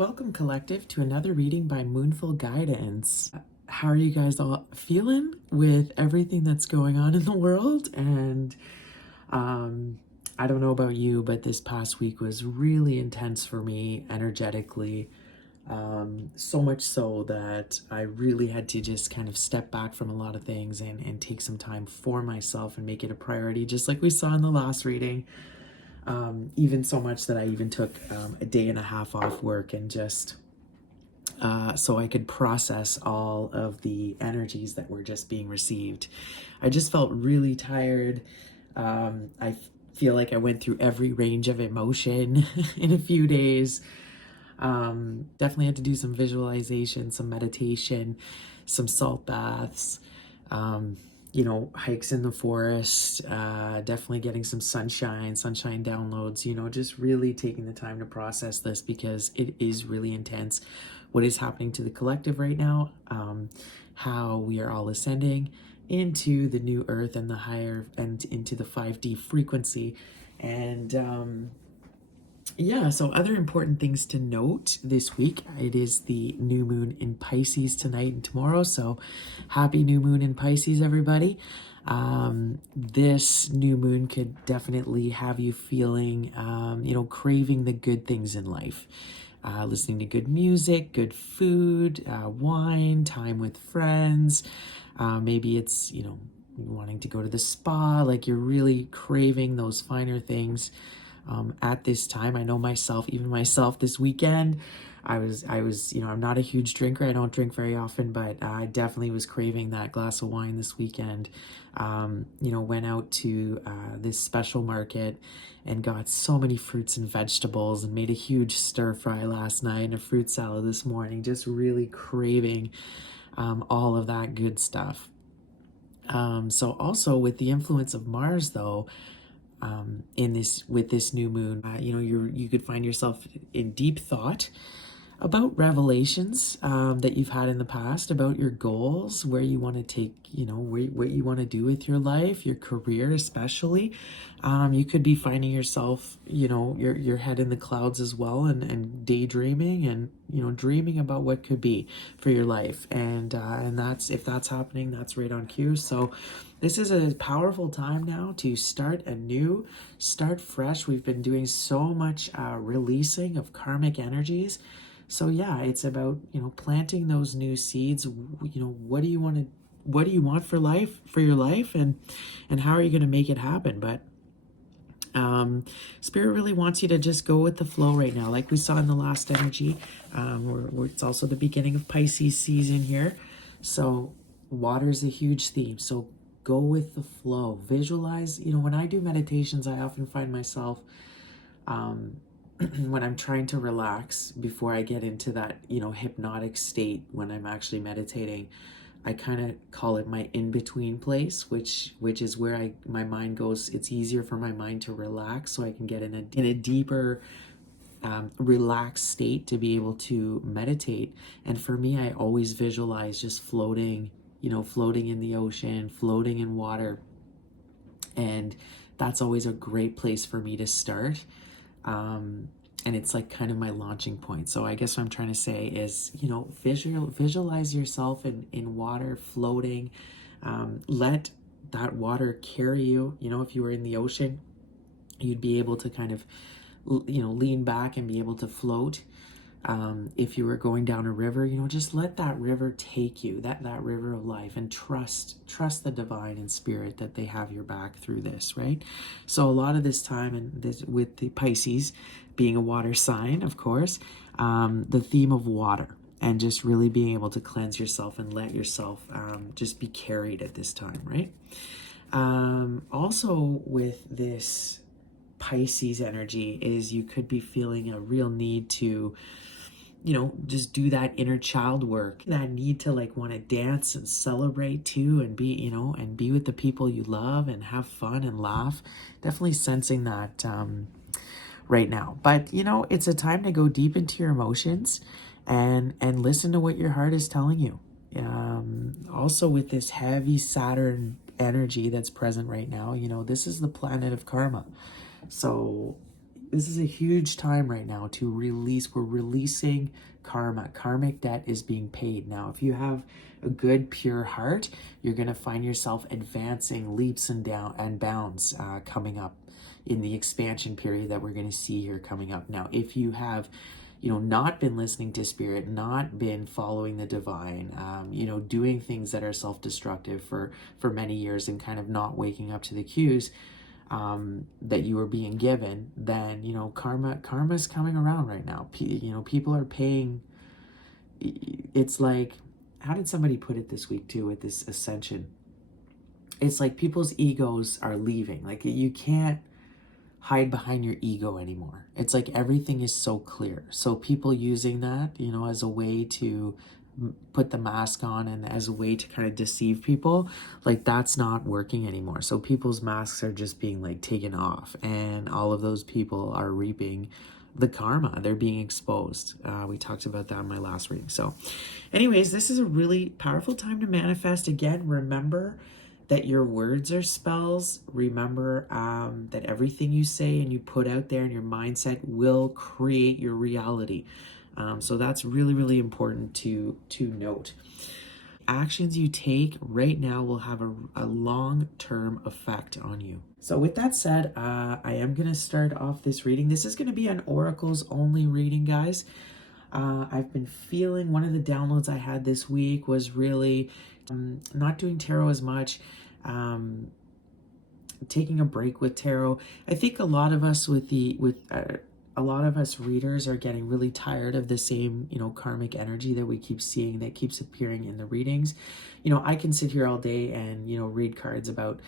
Welcome, collective, to another reading by Moonful Guidance. How are you guys all feeling with everything that's going on in the world? And I don't know about you, but this past week was really intense for me energetically. So much so that I really had to just kind of step back from a lot of things and take some time for myself and make it a priority, just like we saw in the last reading. Even so much that I even took a day and a half off work and just so I could process all of the energies that were just being received. I just felt really tired. I feel like I went through every range of emotion in a few days. Definitely had to do some visualization, some meditation, some salt baths. Hikes in the forest, definitely getting some sunshine downloads, just really taking the time to process this because it is really intense what is happening to the collective right now, how we are all ascending into the new earth and the higher and into the 5D frequency. And so other important things to note this week. It is the new moon in Pisces tonight and tomorrow. So happy new moon in Pisces, everybody. This new moon could definitely have you feeling, craving the good things in life. Listening to good music, good food, wine, time with friends. Maybe it's, wanting to go to the spa, like you're really craving those finer things. At this time, I know even myself this weekend, I was, I'm not a huge drinker. I don't drink very often, but I definitely was craving that glass of wine this weekend. Went out to this special market and got so many fruits and vegetables and made a huge stir fry last night and a fruit salad this morning, just really craving all of that good stuff. So also with the influence of Mars, though, with this new moon, you could find yourself in deep thought about revelations that you've had in the past about your goals, where you want to take, what you want to do with your life, your career especially. You could be finding yourself, your head in the clouds as well, and daydreaming and dreaming about what could be for your life. And if that's happening, that's right on cue. So this is a powerful time now to start anew, start fresh. We've been doing so much releasing of karmic energies. So yeah, it's about, planting those new seeds. What do you want for your life, and how are you going to make it happen? But Spirit really wants you to just go with the flow right now, like we saw in the last energy. It's also the beginning of Pisces season here, so water is a huge theme. So go with the flow. Visualize. When I do meditations, I often find myself when I'm trying to relax before I get into that, hypnotic state when I'm actually meditating, I kind of call it my in-between place, which is where my mind goes. It's easier for my mind to relax, so I can get in a deeper, relaxed state to be able to meditate. And for me, I always visualize just floating, floating in the ocean, floating in water, and that's always a great place for me to start. And it's like kind of my launching point. So I guess what I'm trying to say is, visualize yourself in water floating. Let that water carry you. If you were in the ocean, you'd be able to kind of, lean back and be able to float. If you were going down a river, just let that river take you, that river of life, and trust the divine and spirit that they have your back through this, right? So a lot of this time, and this with the Pisces being a water sign, of course, the theme of water and just really being able to cleanse yourself and let yourself just be carried at this time, right? Also with this Pisces energy is you could be feeling a real need to, just do that inner child work, that need to want to dance and celebrate too, and be, and be with the people you love and have fun and laugh. Definitely sensing that right now. But, it's a time to go deep into your emotions and listen to what your heart is telling you. Also with this heavy Saturn energy that's present right now, this is the planet of karma. So this is a huge time right now to release. We're releasing karma. Karmic debt is being paid. Now, if you have a good, pure heart, you're going to find yourself advancing leaps and bounds coming up in the expansion period that we're going to see here coming up. Now, if you have, not been listening to spirit, not been following the divine, doing things that are self-destructive for many years and kind of not waking up to the cues that you were being given, then, karma is coming around right now. People are paying. It's like, how did somebody put it this week too with this ascension? It's like people's egos are leaving. Like, you can't hide behind your ego anymore. It's like everything is so clear. So people using that, as a way to put the mask on and as a way to kind of deceive people, like, that's not working anymore. So people's masks are just being like taken off, and all of those people are reaping the karma. They're being exposed. We talked about that in my last reading. So anyways, this is a really powerful time to manifest. Again, remember that your words are spells. Remember that everything you say and you put out there in your mindset will create your reality. So that's really, really important to note. Actions you take right now will have a long-term effect on you. So with that said, I am going to start off this reading. This is going to be an oracles only reading, guys. I've been feeling, one of the downloads I had this week was really not doing tarot as much, taking a break with tarot. I think a lot of us a lot of us readers are getting really tired of the same, karmic energy that we keep seeing, that keeps appearing in the readings. I can sit here all day and, read cards about,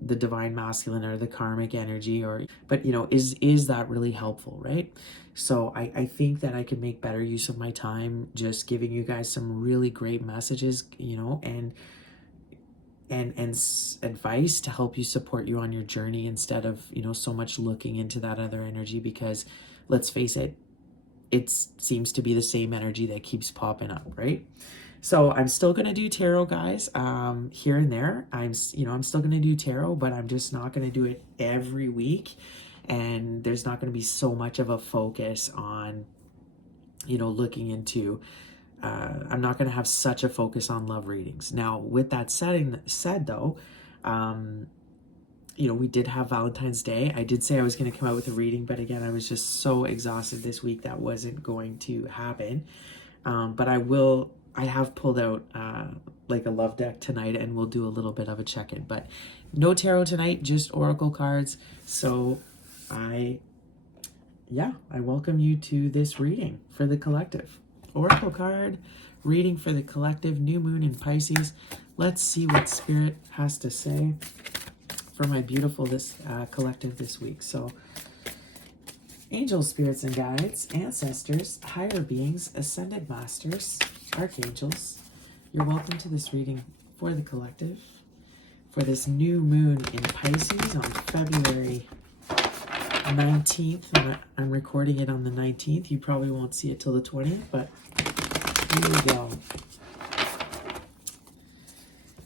the divine masculine or the karmic energy, but is that really helpful, right? So I think that I could make better use of my time just giving you guys some really great messages, and advice to help you support you on your journey, instead of so much looking into that other energy, because let's face it, it seems to be the same energy that keeps popping up, right? So I'm still going to do tarot, guys, here and there. I'm still going to do tarot, but I'm just not going to do it every week. And there's not going to be so much of a focus on, looking into, I'm not going to have such a focus on love readings. Now, with that said though, we did have Valentine's Day. I did say I was going to come out with a reading, but again, I was just so exhausted this week that wasn't going to happen. But I have pulled out like a love deck tonight, and we'll do a little bit of a check-in, but no tarot tonight, just oracle cards. So I welcome you to this reading for the collective. Oracle card reading for the collective, new moon in Pisces. Let's see what spirit has to say for my beautiful collective this week. So, angels, spirits and guides, ancestors, higher beings, ascended masters, archangels, you're welcome to this reading for the collective for this new moon in Pisces on February 19th. I'm recording it on the 19th. You probably won't see it till the 20th, but here we go.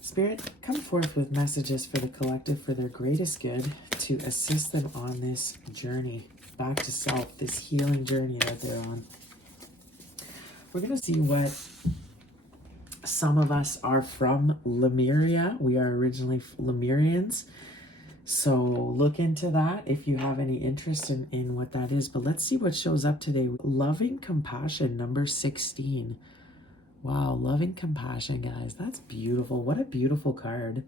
Spirit, come forth with messages for the collective for their greatest good, to assist them on this journey back to self, this healing journey that they're on. We're going to see what some of us are from Lemuria. We are originally Lemurians. So look into that if you have any interest in what that is. But let's see what shows up today. Loving compassion, number 16. Wow, loving compassion, guys. That's beautiful. What a beautiful card.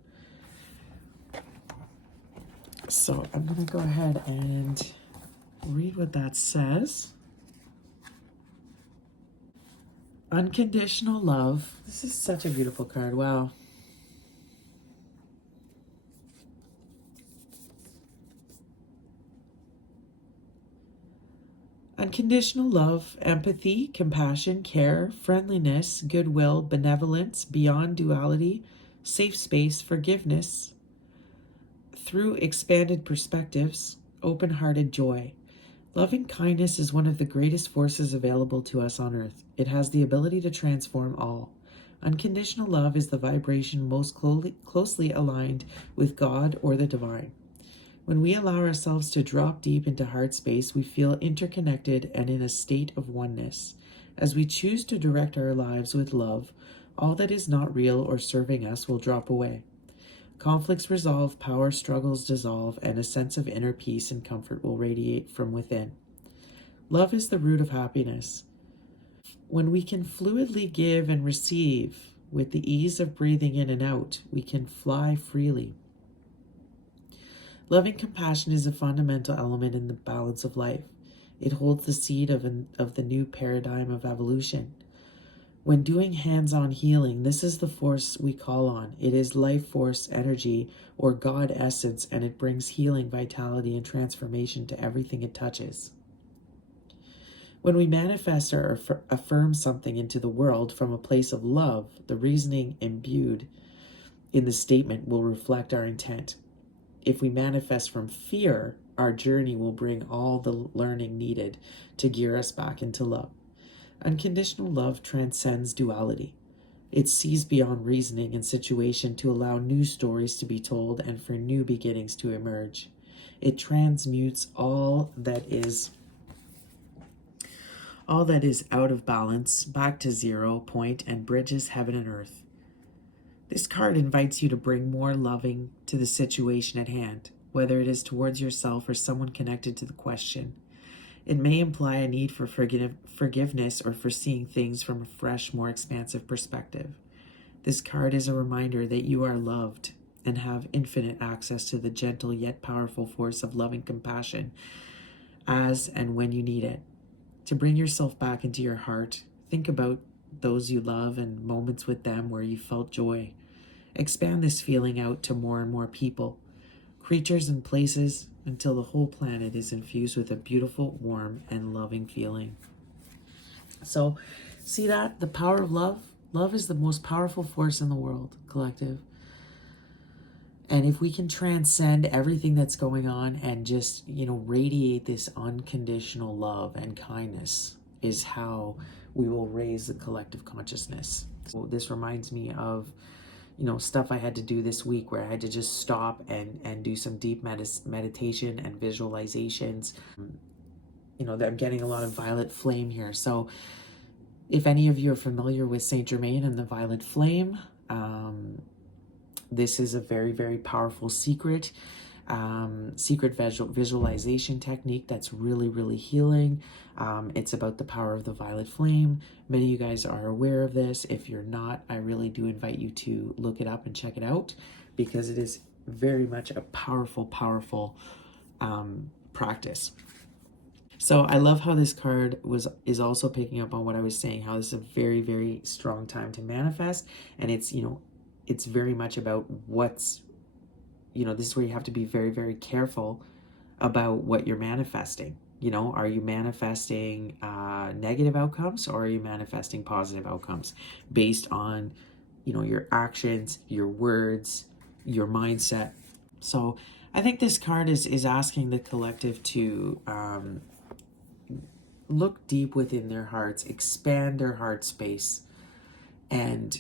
So I'm going to go ahead and read what that says. Unconditional love. This is such a beautiful card. Wow. Unconditional love, empathy, compassion, care, friendliness, goodwill, benevolence, beyond duality, safe space, forgiveness, through expanded perspectives, open-hearted joy. Loving kindness is one of the greatest forces available to us on earth. It has the ability to transform all. Unconditional love is the vibration most closely aligned with God or the divine. When we allow ourselves to drop deep into heart space, we feel interconnected and in a state of oneness. As we choose to direct our lives with love, all that is not real or serving us will drop away. Conflicts resolve, power struggles dissolve, and a sense of inner peace and comfort will radiate from within. Love is the root of happiness. When we can fluidly give and receive with the ease of breathing in and out, we can fly freely. Loving compassion is a fundamental element in the balance of life. It holds the seed of the new paradigm of evolution. When doing hands-on healing, this is the force we call on. It is life force energy or God essence, and it brings healing, vitality, and transformation to everything it touches. When we manifest or affirm something into the world from a place of love, the reasoning imbued in the statement will reflect our intent. If we manifest from fear, our journey will bring all the learning needed to gear us back into love. Unconditional love transcends duality. It sees beyond reasoning and situation to allow new stories to be told and for new beginnings to emerge. It transmutes all that is out of balance back to 0 point and bridges heaven and earth. This card invites you to bring more loving to the situation at hand, whether it is towards yourself or someone connected to the question. It may imply a need for forgiveness or for seeing things from a fresh, more expansive perspective. This card is a reminder that you are loved and have infinite access to the gentle yet powerful force of loving compassion as and when you need it. To bring yourself back into your heart, think about those you love and moments with them where you felt joy. Expand this feeling out to more and more people, creatures, and places until the whole planet is infused with a beautiful, warm, and loving feeling. So, see that? The power of love? Love is the most powerful force in the world, collective. And if we can transcend everything that's going on and just, radiate this unconditional love and kindness is how we will raise the collective consciousness. So this reminds me of, stuff I had to do this week where I had to just stop and do some deep meditation and visualizations. I'm getting a lot of violet flame here. So if any of you are familiar with Saint Germain and the violet flame, this is a very, very powerful secret visualization technique that's really, really healing. It's about the power of the violet flame. Many of you guys are aware of this. If you're not, I really do invite you to look it up and check it out because it is very much a powerful, powerful practice. So I love how this card is also picking up on what I was saying, how this is a very, very strong time to manifest. And it's very much about what's, this is where you have to be very, very careful about what you're manifesting. Are you manifesting negative outcomes or are you manifesting positive outcomes based on, your actions, your words, your mindset? So I think this card is asking the collective to look deep within their hearts, expand their heart space, and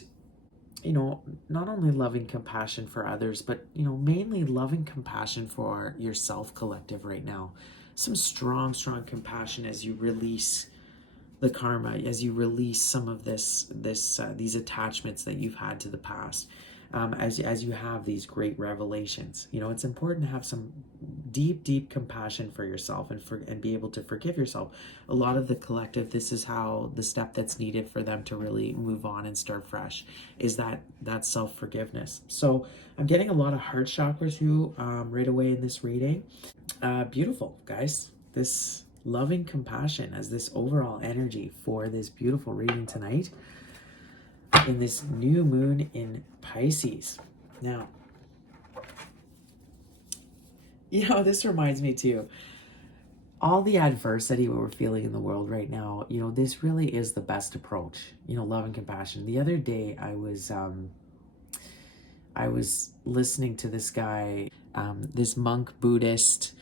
not only loving compassion for others, but, mainly loving compassion for yourself, collective, right now. Some strong, strong compassion as you release the karma, as you release some of these attachments that you've had to the past, as you have these great revelations. It's important to have some deep, deep compassion for yourself and be able to forgive yourself. A lot of the collective, this is how the step that's needed for them to really move on and start fresh is that self-forgiveness. So I'm getting a lot of heart chakra too right away in this reading. Beautiful, guys. This loving compassion as this overall energy for this beautiful reading tonight in this new moon in Pisces. Now, this reminds me too, all the adversity we're feeling in the world right now, this really is the best approach, love and compassion. The other day I was listening to this guy, this monk Buddhist,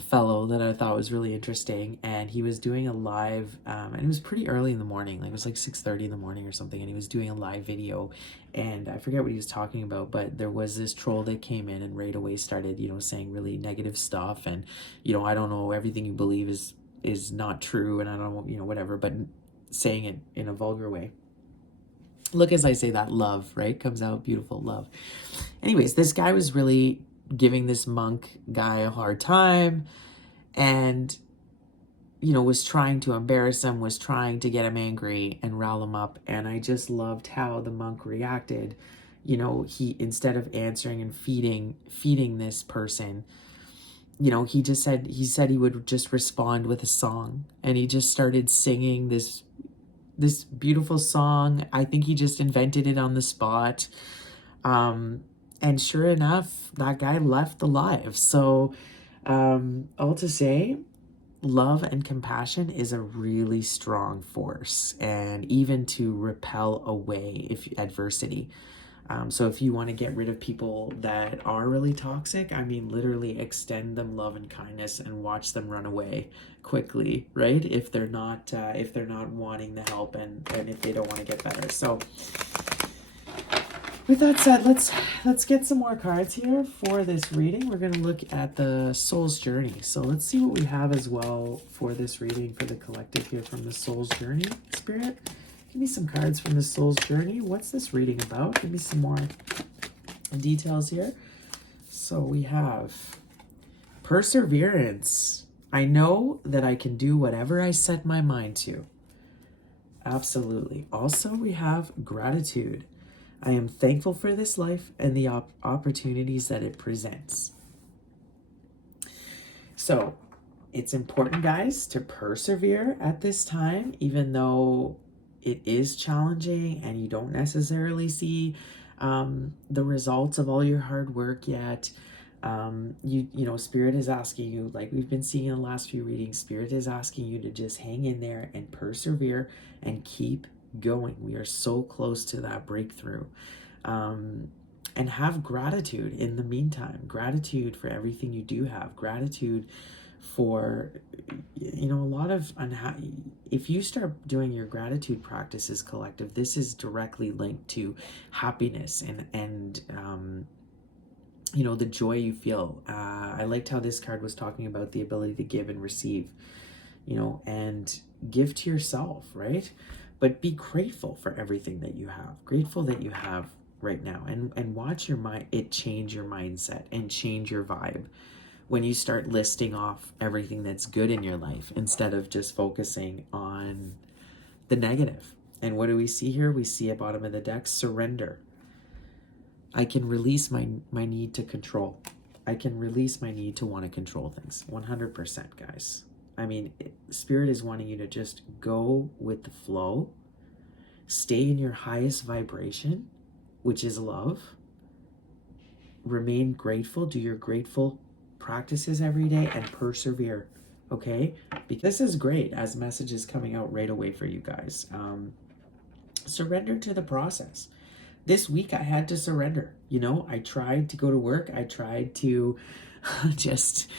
fellow that I thought was really interesting, and he was doing a live, and it was pretty early in the morning, like it was like 6:30 in the morning or something, and he was doing a live video, and I forget what he was talking about, but there was this troll that came in and right away started, saying really negative stuff, and, I don't know, everything you believe is not true, and I don't know, whatever, but saying it in a vulgar way. Look, as I say that, love, right, comes out, beautiful love. Anyways, this guy was really giving this monk guy a hard time, and was trying to embarrass him, was trying to get him angry and rile him up. And I just loved how the monk reacted. He, instead of answering and feeding this person, he said he would just respond with a song, and he just started singing this beautiful song. I think he just invented it on the spot. And sure enough, that guy left alive. So, all to say, love and compassion is a really strong force, and even to repel away adversity. So if you want to get rid of people that are really toxic, I mean, literally extend them love and kindness and watch them run away quickly, right? If they're not wanting the help, and if they don't want to get better. So with that said, let's get some more cards here for this reading. We're going to look at the soul's journey. So let's see what we have as well for this reading for the collective here from the soul's journey. Spirit, give me some cards from the soul's journey. What's this reading about? Give me some more details here. So we have perseverance. I know that I can do whatever I set my mind to. Absolutely. Also, we have gratitude. I am thankful for this life and the opportunities that it presents. So it's important, guys, to persevere at this time, even though it is challenging and you don't necessarily see the results of all your hard work yet. Spirit is asking you, like we've been seeing in the last few readings, Spirit is asking you to just hang in there and persevere and keep going. We are so close to that breakthrough. And have gratitude in the meantime. Gratitude for everything you do have. Gratitude for, a lot of if you start doing your gratitude practices, collective, this is directly linked to happiness and the joy you feel. I liked how this card was talking about the ability to give and receive, and give to yourself, right? But be grateful for everything that you have. Grateful that you have right now, and watch your mind, change your mindset and change your vibe when you start listing off everything that's good in your life instead of just focusing on the negative. And what do we see here? We see at bottom of the deck, surrender. I can release my need to control. I can release my need to want to control things. 100%, guys. I mean, Spirit is wanting you to just go with the flow, stay in your highest vibration, which is love. Remain grateful, do your grateful practices every day, and persevere, okay? Because this is great as messages coming out right away for you guys. Surrender to the process. This week I had to surrender. I tried to go to work. I tried to just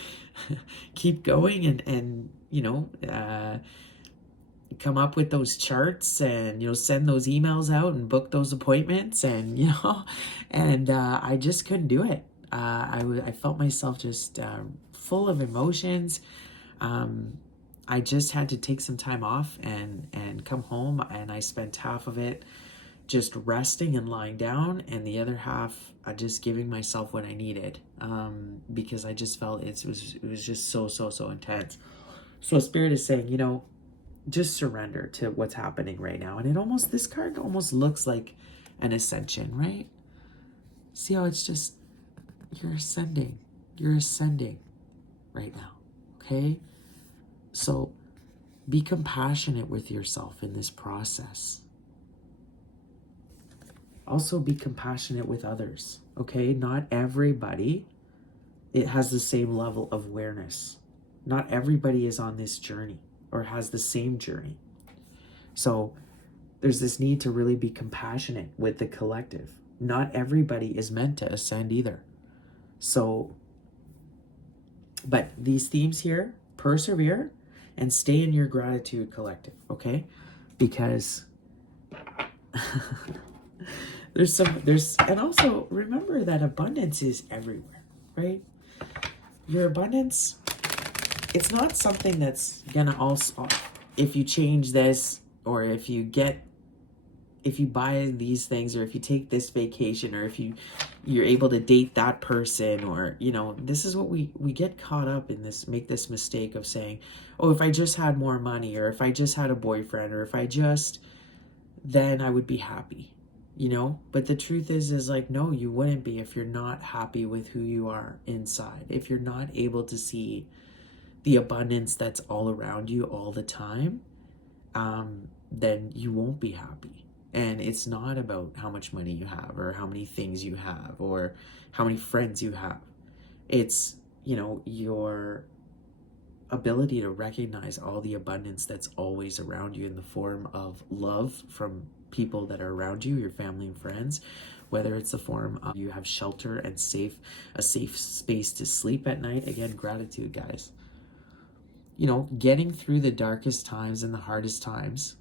keep going and come up with those charts and send those emails out and book those appointments and I just couldn't do it. I felt myself just full of emotions. I just had to take some time off and come home, and I spent half of it just resting and lying down, and the other half just giving myself what I needed, because I just felt it was just so intense. So Spirit is saying, just surrender to what's happening right now. And this card almost looks like an ascension, right? See how it's just, you're ascending right now, okay? So be compassionate with yourself in this process. Also be compassionate with others, okay? Not everybody, it has the same level of awareness. Not everybody is on this journey or has the same journey. So there's this need to really be compassionate with the collective. Not everybody is meant to ascend either. So But these themes here, persevere and stay in your gratitude, collective, okay? Because and also remember that abundance is everywhere, right? Your abundance, it's not something that's gonna also, if you change this, or if you buy these things, or if you take this vacation, or if you're able to date that person, or, you know, this is what we get caught up in, this, make this mistake of saying, oh, if I just had more money, or if I just had a boyfriend, or if I just, then I would be happy, you know? But the truth is like, no, you wouldn't be if you're not happy with who you are inside. If you're not able to see the abundance that's all around you all the time, then you won't be happy. And it's not about how much money you have, or how many things you have, or how many friends you have. It's, you know, your ability to recognize all the abundance that's always around you in the form of love from people that are around you, your family and friends, whether it's the form of you have shelter and a safe space to sleep at night. Again, gratitude, guys. You know, getting through the darkest times and the hardest times,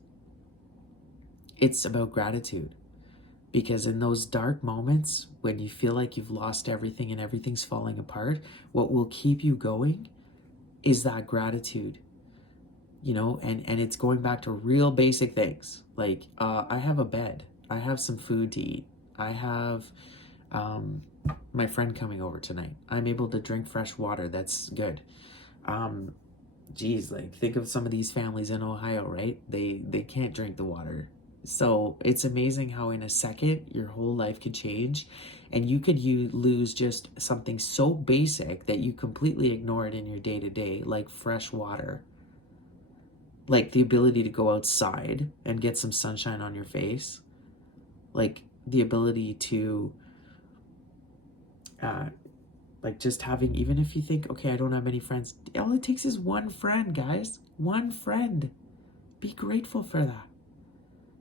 it's about gratitude. Because in those dark moments, when you feel like you've lost everything and everything's falling apart, what will keep you going is that gratitude. You know, and it's going back to real basic things. Like, I have a bed. I have some food to eat. I have my friend coming over tonight. I'm able to drink fresh water. That's good. Geez, like, think of some of these families in Ohio, right? They can't drink the water. So it's amazing how in a second your whole life could change, and you could lose just something so basic that you completely ignore it in your day-to-day, like fresh water, like the ability to go outside and get some sunshine on your face, like the ability to like just having, even if you think, okay, I don't have many friends, all it takes is one friend, guys. One friend. Be grateful for that.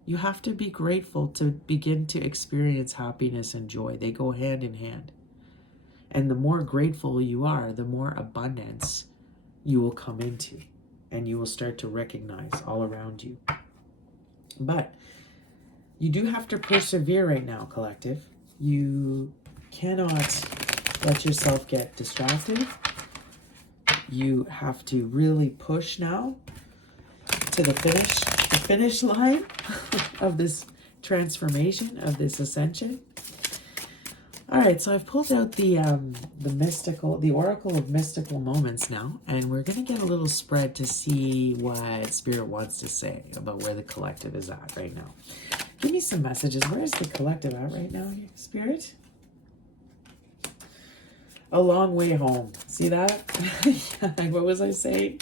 You have to be grateful to begin to experience happiness and joy. They go hand in hand. And the more grateful you are, the more abundance you will come into, and you will start to recognize all around you. But you do have to persevere right now, collective. You cannot let yourself get distracted. You have to really push now to the finish line of this transformation, of this ascension. All right, so I've pulled out the Oracle of Mystical Moments now, and we're going to get a little spread to see what Spirit wants to say about where the collective is at right now. Give me some messages. Where is the collective at right now, Spirit? A long way home. See that? What was I saying?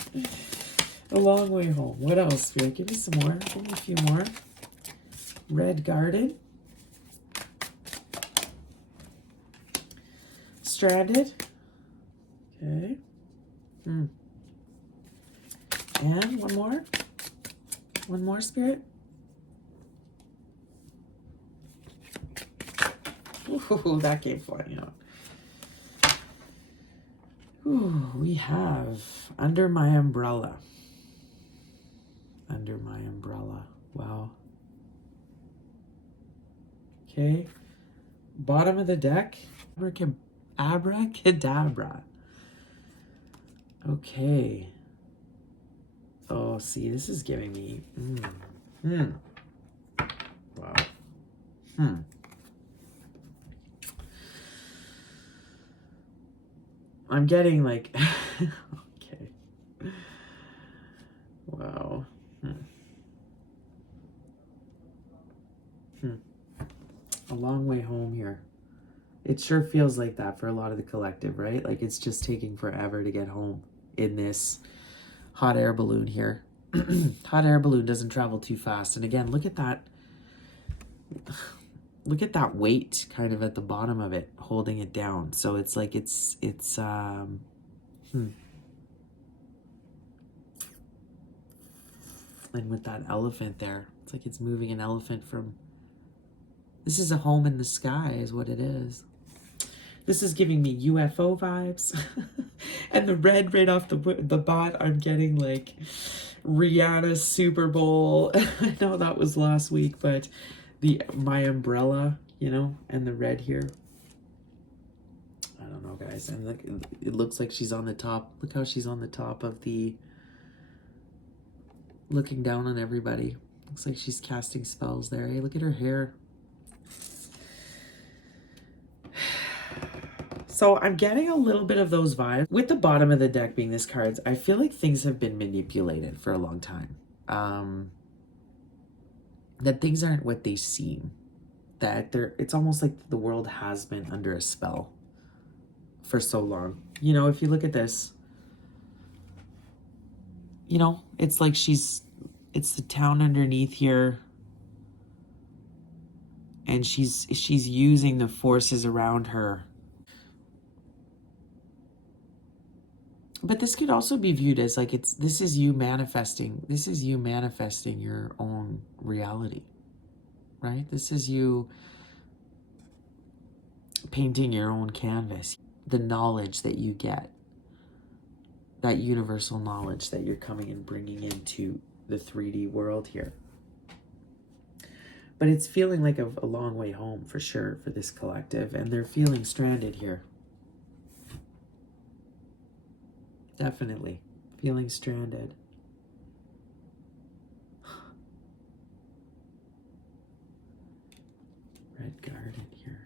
A long way home. What else, Spirit? Give me some more. Give me a few more. Red Garden. Stranded. Okay. And one more. One more, Spirit. Ooh, that came flying out. Ooh, we have Under My Umbrella. Under My Umbrella. Wow. Okay. Bottom of the deck. Abracadabra. Okay. Oh, see, this is giving me... Wow. I'm getting like... Okay. Wow. A long way home here. It sure feels like that for a lot of the collective, right? Like it's just taking forever to get home in this hot air balloon here. Hot air balloon doesn't travel too fast. And again, look at that. Look at that weight kind of at the bottom of it, holding it down. So it's like and with that elephant there, it's like it's moving an elephant from... This is a home in the sky is what it is. This is giving me UFO vibes. And the red right off the bat, I'm getting like Rihanna's Super Bowl. I know that was last week, but my umbrella, you know, and the red here. I don't know, guys. And look, it looks like she's on the top. Look how she's on the top of the, looking down on everybody. Looks like she's casting spells there. Hey, look at her hair. So I'm getting a little bit of those vibes. With the bottom of the deck being this cards, I feel like things have been manipulated for a long time. That things aren't what they seem. That it's almost like the world has been under a spell for so long. You know, if you look at this, you know, it's like it's the town underneath here. And she's using the forces around her. But this could also be viewed as like this is you manifesting your own reality, right? This is you painting your own canvas. The knowledge that you get, that universal knowledge that you're coming and bringing into the 3D world here. But it's feeling like a long way home for sure for this collective, and they're feeling stranded here. Definitely feeling stranded. Red garden here.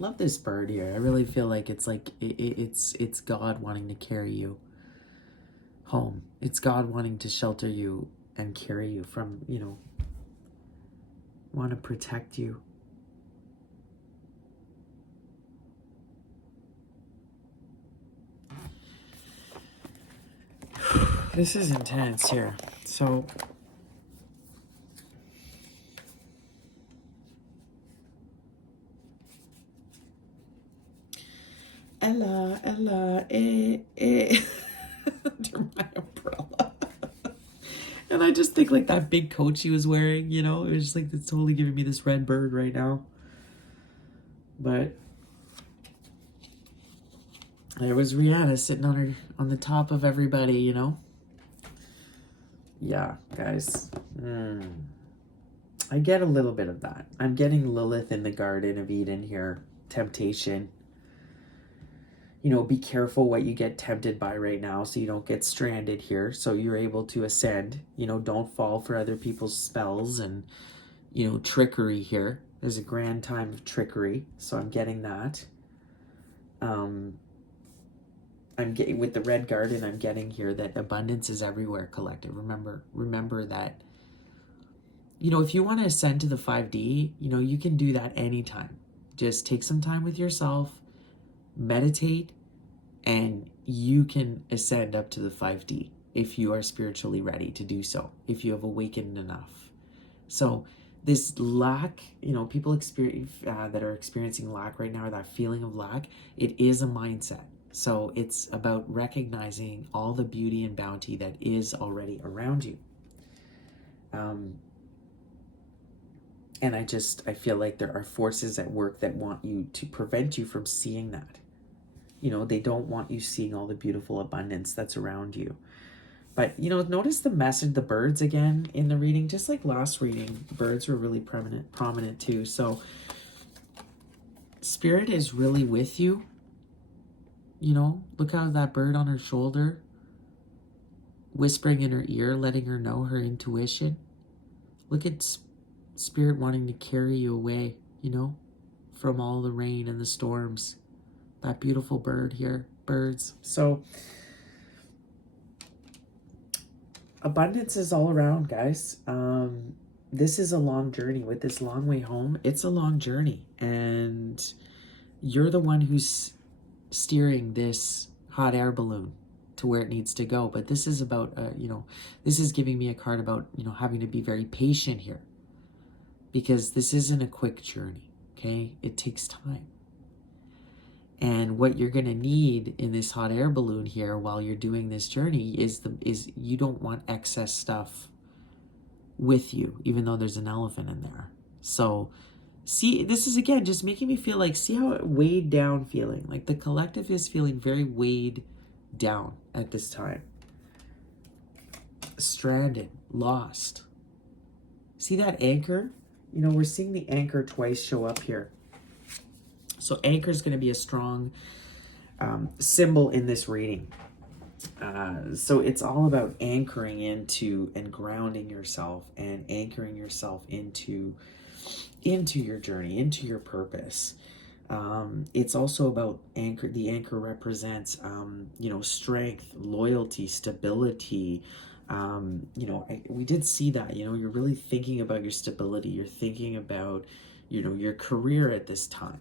Love this bird here. I really feel like it's like it's God wanting to carry you home. It's God wanting to shelter you and carry you from, you know, want to protect you. This is intense here. So Ella, under my umbrella. And I just think like that big coat she was wearing, you know, it was just like, it's totally giving me this red bird right now. But there was Rihanna sitting on the top of everybody, you know. Yeah, guys. I get a little bit of that. I'm getting Lilith in the Garden of Eden here. Temptation. You know, be careful what you get tempted by right now so you don't get stranded here. So you're able to ascend. You know, don't fall for other people's spells and, you know, trickery here. There's a grand time of trickery. So I'm getting that. I'm getting, with the red garden, I'm getting here that abundance is everywhere, collective. Remember that, you know, if you want to ascend to the 5D, you know, you can do that anytime. Just take some time with yourself, meditate, and you can ascend up to the 5D if you are spiritually ready to do so, if you have awakened enough. So this lack, you know, people experience that are experiencing lack right now, or that feeling of lack, it is a mindset. So it's about recognizing all the beauty and bounty that is already around you. And I feel like there are forces at work that want you to prevent you from seeing that. You know, they don't want you seeing all the beautiful abundance that's around you. But, you know, notice the message, the birds again in the reading, just like last reading, birds were really prominent too. So Spirit is really with you. You know, look how that bird on her shoulder, whispering in her ear, letting her know her intuition. Look at Spirit wanting to carry you away, you know, from all the rain and the storms. That beautiful bird here, birds. So abundance is all around, guys. This is a long journey. With this long way home, it's a long journey. And you're the one who's steering this hot air balloon to where it needs to go. But this is about, you know, this is giving me a card about, you know, having to be very patient here. Because this isn't a quick journey, okay? It takes time. And what you're going to need in this hot air balloon here while you're doing this journey is you don't want excess stuff with you, even though there's an elephant in there. So see, this is again just making me feel like, see how it weighed down feeling, like the collective is feeling very weighed down at this time, stranded, lost. See that anchor? You know, we're seeing the anchor twice show up here. So anchor is going to be a strong symbol in this reading. So it's all about anchoring into and grounding yourself and anchoring yourself into your journey, into your purpose. It's also about anchor. The anchor represents, you know, strength, loyalty, stability. You know, we did see that, you know, you're really thinking about your stability. You're thinking about, you know, your career at this time.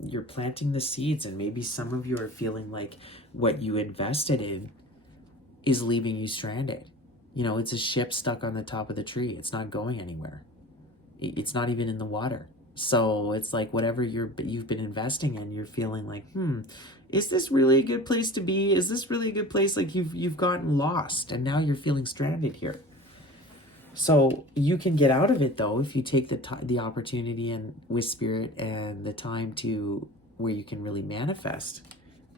You're planting the seeds, and maybe some of you are feeling like what you invested in is leaving you stranded. You know, it's a ship stuck on the top of the tree. It's not going anywhere. It's not even in the water. So it's like whatever you've been investing in, you're feeling like, is this really a good place to be? Is this really a good place? Like you've gotten lost, and now you're feeling stranded here. So you can get out of it though if you take the opportunity and with spirit and the time to where you can really manifest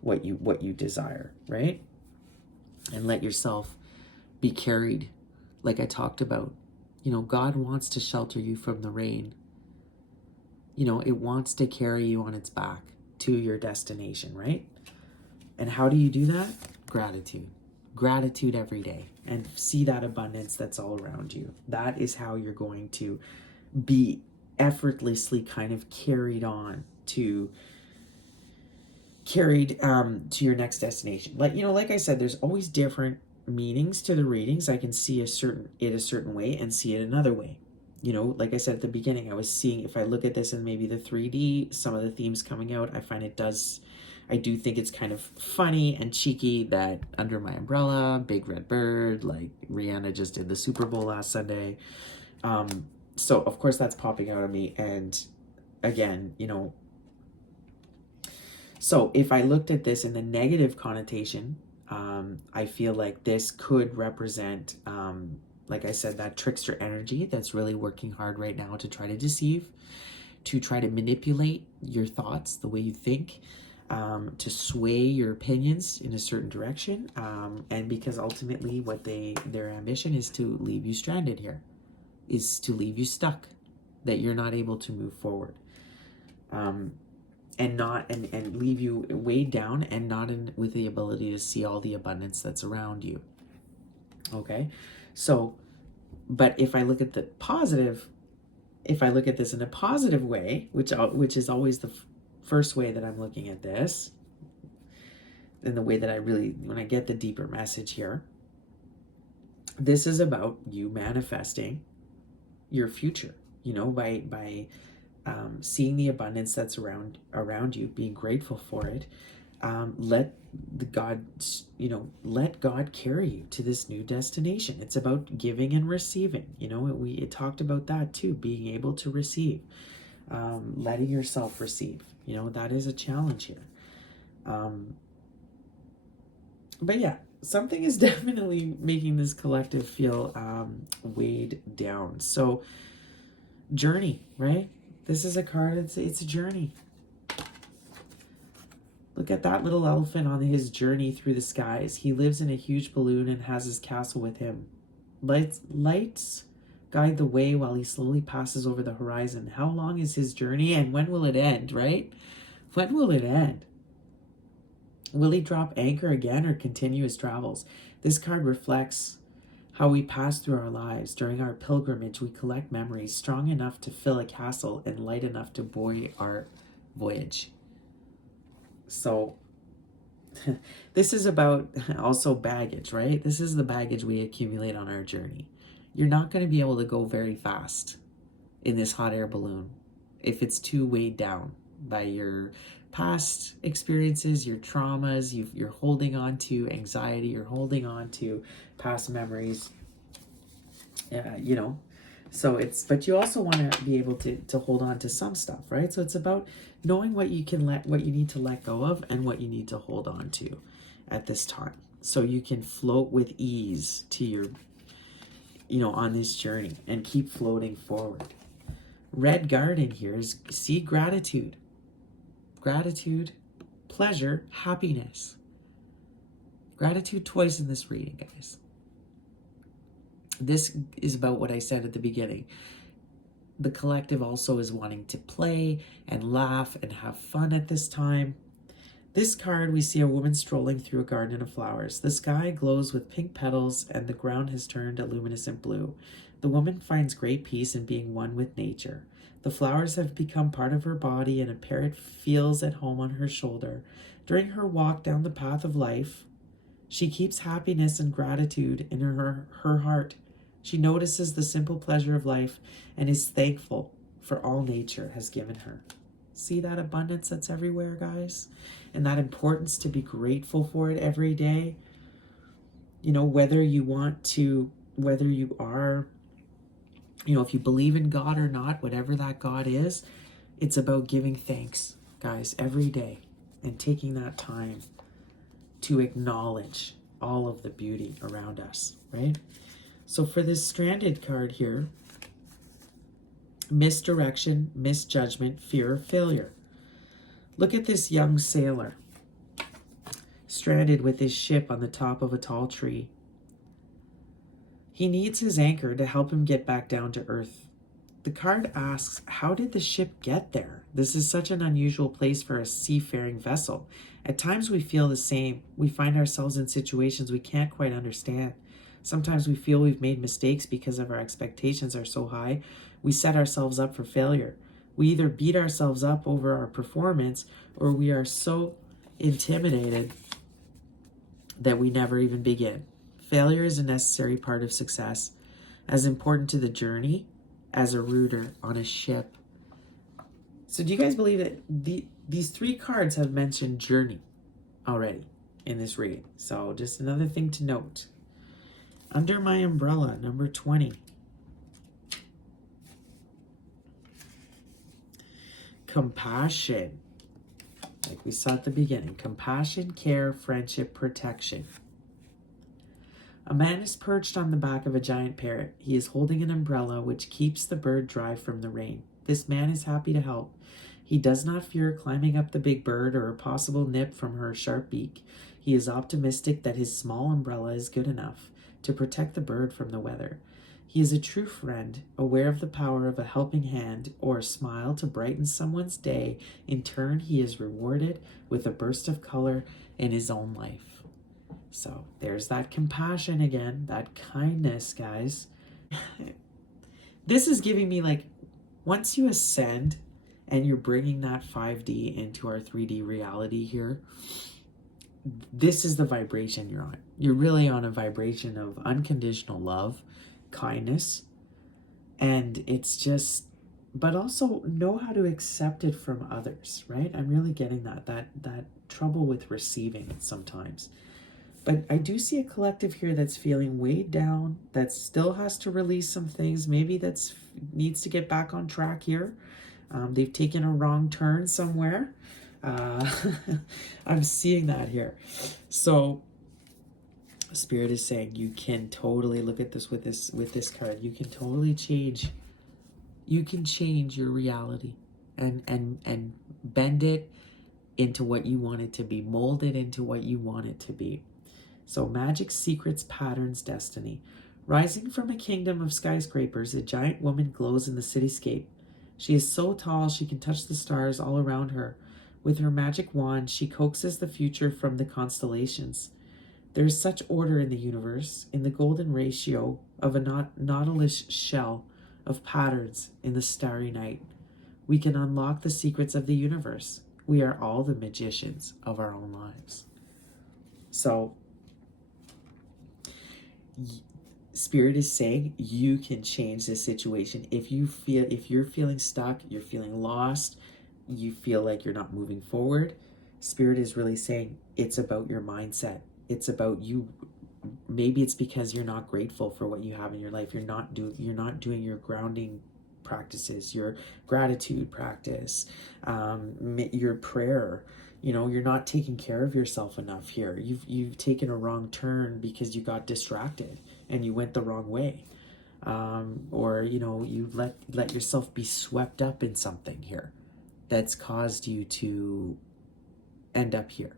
what you desire, right? And let yourself be carried, like I talked about. You know, God wants to shelter you from the rain. You know, it wants to carry you on its back to your destination, right? And how do you do that? Gratitude. Gratitude every day, and see that abundance that's all around you. That is how you're going to be effortlessly kind of carried to your next destination. Like, you know, like I said, there's always different meanings to the readings. I can see a certain way and see it another way. You know, like I said at the beginning, I was seeing, if I look at this in maybe the 3D, some of the themes coming out, I do think it's kind of funny and cheeky that Under My Umbrella, Big Red Bird, like Rihanna just did the Super Bowl last Sunday. So of course that's popping out of me. And again, you know, so if I looked at this in the negative connotation, I feel like this could represent, like I said, that trickster energy that's really working hard right now to try to deceive, to try to manipulate your thoughts, the way you think, to sway your opinions in a certain direction, and because ultimately what their ambition is to leave you stranded here, is to leave you stuck, that you're not able to move forward, and leave you weighed down and not with the ability to see all the abundance that's around you. Okay, so, but if I look at the positive, if I look at this in a positive way, which is always the first way that I'm looking at this, and the way that I really, when I get the deeper message here, this is about you manifesting your future, you know, by seeing the abundance that's around you, being grateful for it. Let God carry you to this new destination. It's about giving and receiving. You know, it talked about that too, being able to receive, letting yourself receive. You know, that is a challenge here. But yeah, something is definitely making this collective feel weighed down. So, journey, right? This is a card, it's a journey. Look at that little elephant on his journey through the skies. He lives in a huge balloon and has his castle with him. Lights guide the way while he slowly passes over the horizon. How long is his journey, and when will it end, right? When will it end? Will he drop anchor again or continue his travels? This card reflects how we pass through our lives. During our pilgrimage, we collect memories strong enough to fill a castle and light enough to buoy our voyage. So this is about also baggage, right? This is the baggage we accumulate on our journey. You're not going to be able to go very fast in this hot air balloon if it's too weighed down by your past experiences, your traumas. You're holding on to anxiety, you're holding on to past memories. You know, So but you also want to be able to hold on to some stuff, right? So it's about knowing what you need to let go of and what you need to hold on to at this time. So you can float with ease to your, on this journey and keep floating forward. Red garden here is, see, gratitude, pleasure, happiness. Gratitude twice in this reading, guys. This is about what I said at the beginning. The collective also is wanting to play and laugh and have fun at this time. This card, we see a woman strolling through a garden of flowers. The sky glows with pink petals and the ground has turned a luminescent blue. The woman finds great peace in being one with nature. The flowers have become part of her body and a parrot feels at home on her shoulder. During her walk down the path of life, she keeps happiness and gratitude in her heart. She notices the simple pleasure of life and is thankful for all nature has given her. See that abundance that's everywhere, guys? And that importance to be grateful for it every day. Whether you are, if you believe in God or not, whatever that God is, it's about giving thanks, guys, every day and taking that time to acknowledge all of the beauty around us, right? So for this stranded card here, misdirection, misjudgment, fear of failure. Look at this young sailor stranded with his ship on the top of a tall tree. He needs his anchor to help him get back down to earth. The card asks, how did the ship get there? This is such an unusual place for a seafaring vessel. At times we feel the same. We find ourselves in situations we can't quite understand. Sometimes we feel we've made mistakes because of our expectations are so high. We set ourselves up for failure. We either beat ourselves up over our performance or we are so intimidated that we never even begin. Failure is a necessary part of success, as important to the journey as a rudder on a ship. So do you guys believe that these three cards have mentioned journey already in this reading? So just another thing to note. Under my umbrella, number 20. Compassion. Like we saw at the beginning. Compassion, care, friendship, protection. A man is perched on the back of a giant parrot. He is holding an umbrella which keeps the bird dry from the rain. This man is happy to help. He does not fear climbing up the big bird or a possible nip from her sharp beak. He is optimistic that his small umbrella is good enough to protect the bird from the weather. He is a true friend, aware of the power of a helping hand or a smile to brighten someone's day. In turn, he is rewarded with a burst of color in his own life. So there's that compassion again, that kindness, guys. This is giving me like, once you ascend and you're bringing that 5D into our 3D reality here, this is the vibration you're on. You're really on a vibration of unconditional love, kindness, and it's just, but also know how to accept it from others, right? I'm really getting that trouble with receiving it sometimes. But I do see a collective here that's feeling weighed down, that still has to release some things. Maybe needs to get back on track here. They've taken a wrong turn somewhere. I'm seeing that here. So Spirit is saying you can totally look at this with this card. You can totally change. You can change your reality and bend it into what you want it to be, mold it into what you want it to be. So magic, secrets, patterns, destiny. Rising from a kingdom of skyscrapers, a giant woman glows in the cityscape. She is so tall she can touch the stars all around her. With her magic wand, she coaxes the future from the constellations. There is such order in the universe, in the golden ratio of a nautilus shell of patterns in the starry night. We can unlock the secrets of the universe. We are all the magicians of our own lives. So, Spirit is saying you can change this situation. If you're feeling stuck, you're feeling lost, you feel like you're not moving forward, Spirit is really saying it's about your mindset. It's about you maybe it's because you're not grateful for what you have in your life. You're not doing your grounding practices, your gratitude practice, your prayer. You know, you're not taking care of yourself enough here. You've taken a wrong turn because you got distracted and you went the wrong way. Or, you know, you let yourself be swept up in something here that's caused you to end up here.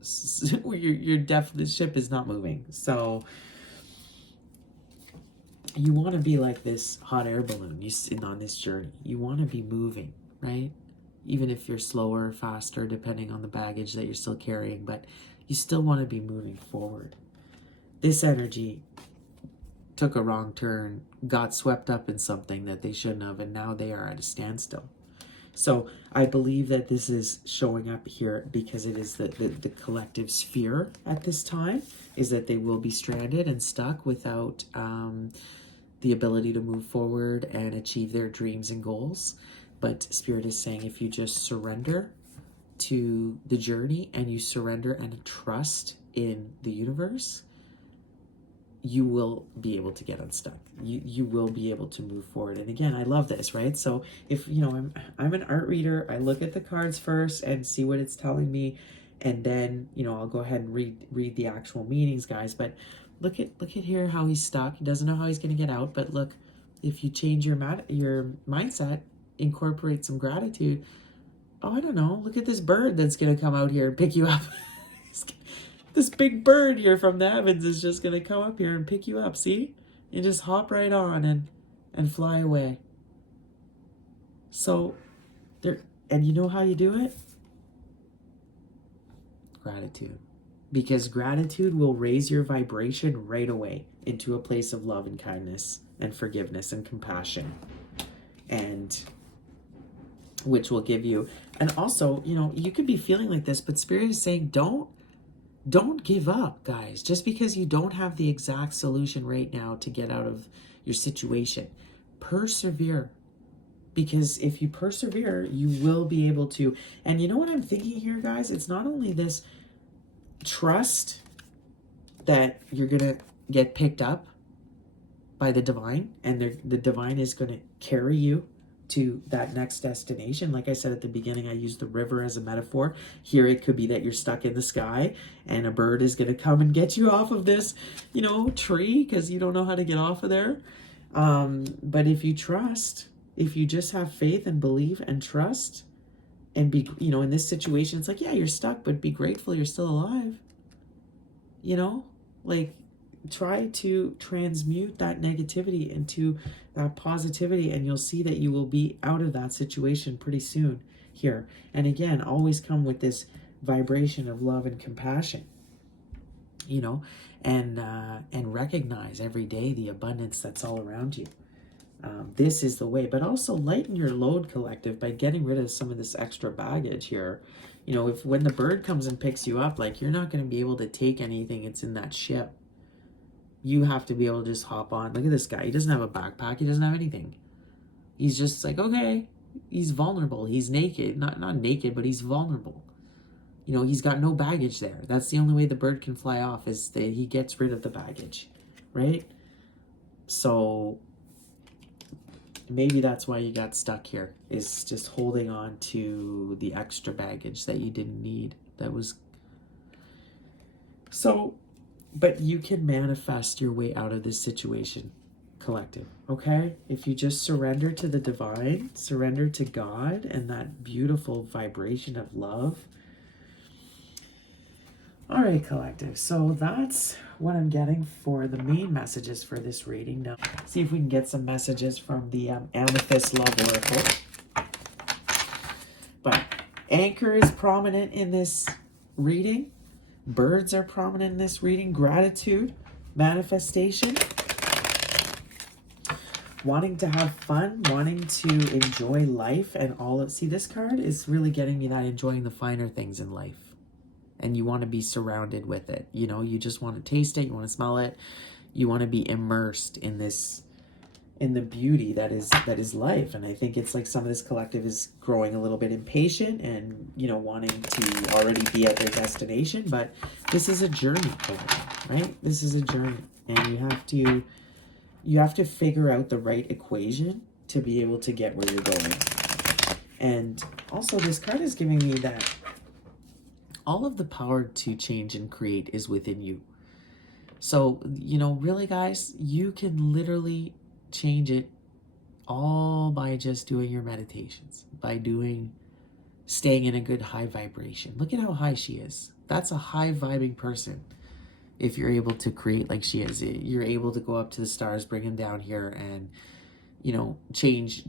The ship is not moving. So you want to be like this hot air balloon on this journey. You want to be moving, right? Even if you're slower or faster, depending on the baggage that you're still carrying, but you still want to be moving forward. This energy took a wrong turn, got swept up in something that they shouldn't have, and now they are at a standstill. So I believe that this is showing up here because it is the collective sphere at this time, is that they will be stranded and stuck without the ability to move forward and achieve their dreams and goals. But Spirit is saying, if you just surrender to the journey and you surrender and trust in the universe, you will be able to get unstuck. You will be able to move forward. And again, I love this, right? So if, you know, I'm an art reader, I look at the cards first and see what it's telling me, and then, you know, I'll go ahead and read the actual meanings, guys. But look at here how he's stuck. He doesn't know how he's going to get out. But look, if you change your mindset, incorporate some gratitude. Oh, I don't know. Look at this bird that's going to come out here and pick you up. This big bird here from the heavens is just going to come up here and pick you up. See? You just hop right on and fly away. So, and you know how you do it? Gratitude. Because gratitude will raise your vibration right away into a place of love and kindness and forgiveness and compassion. And which will give you, and also, you know, you could be feeling like this, but Spirit is saying, don't give up, guys. Just because you don't have the exact solution right now to get out of your situation, persevere. Because if you persevere, you will be able to. And you know what I'm thinking here, guys? It's not only this trust that you're going to get picked up by the divine, and the divine is going to carry you to that next destination. Like I said at the beginning, I used the river as a metaphor. Here it could be that you're stuck in the sky and a bird is going to come and get you off of this, you know, tree because you don't know how to get off of there. But if you trust, if you just have faith and believe and trust and be, you know, in this situation, it's like, yeah, you're stuck, but be grateful you're still alive. You know, like, try to transmute that negativity into that positivity, and you'll see that you will be out of that situation pretty soon here. And again, always come with this vibration of love and compassion, you know, and recognize every day the abundance that's all around you. This is the way, but also lighten your load, collective, by getting rid of some of this extra baggage here. You know, if when the bird comes and picks you up, like, you're not going to be able to take anything that's in that ship. You have to be able to just hop on. Look at this guy. He doesn't have a backpack. He doesn't have anything. He's just like, okay, he's vulnerable. He's naked. Not naked, but he's vulnerable. You know, he's got no baggage there. That's the only way the bird can fly off, is that he gets rid of the baggage, right? So maybe that's why you got stuck here, is just holding on to the extra baggage that you didn't need. That was... So... But you can manifest your way out of this situation, collective, okay? If you just surrender to the divine, surrender to God and that beautiful vibration of love. All right, collective. So that's what I'm getting for the main messages for this reading. Now, see if we can get some messages from the Amethyst Love Oracle. But Anchor is prominent in this reading. Birds are prominent in this reading. Gratitude, manifestation, wanting to have fun, wanting to enjoy life, and all of... See, this card is really getting me that enjoying the finer things in life. And you want to be surrounded with it. You know, you just want to taste it. You want to smell it. You want to be immersed in this, in the beauty that is life. And I think it's like some of this collective is growing a little bit impatient and, you know, wanting to already be at their destination, but this is a journey. right? This is a journey, and you have to figure out the right equation to be able to get where you're going. And also, this card is giving me that all of the power to change and create is within you. So, you know, really, guys, you can literally change it all by just doing your meditations, by staying in a good high vibration. Look at how high she is. That's a high vibing person. If you're able to create like she is, you're able to go up to the stars, bring them down here, and, you know, change,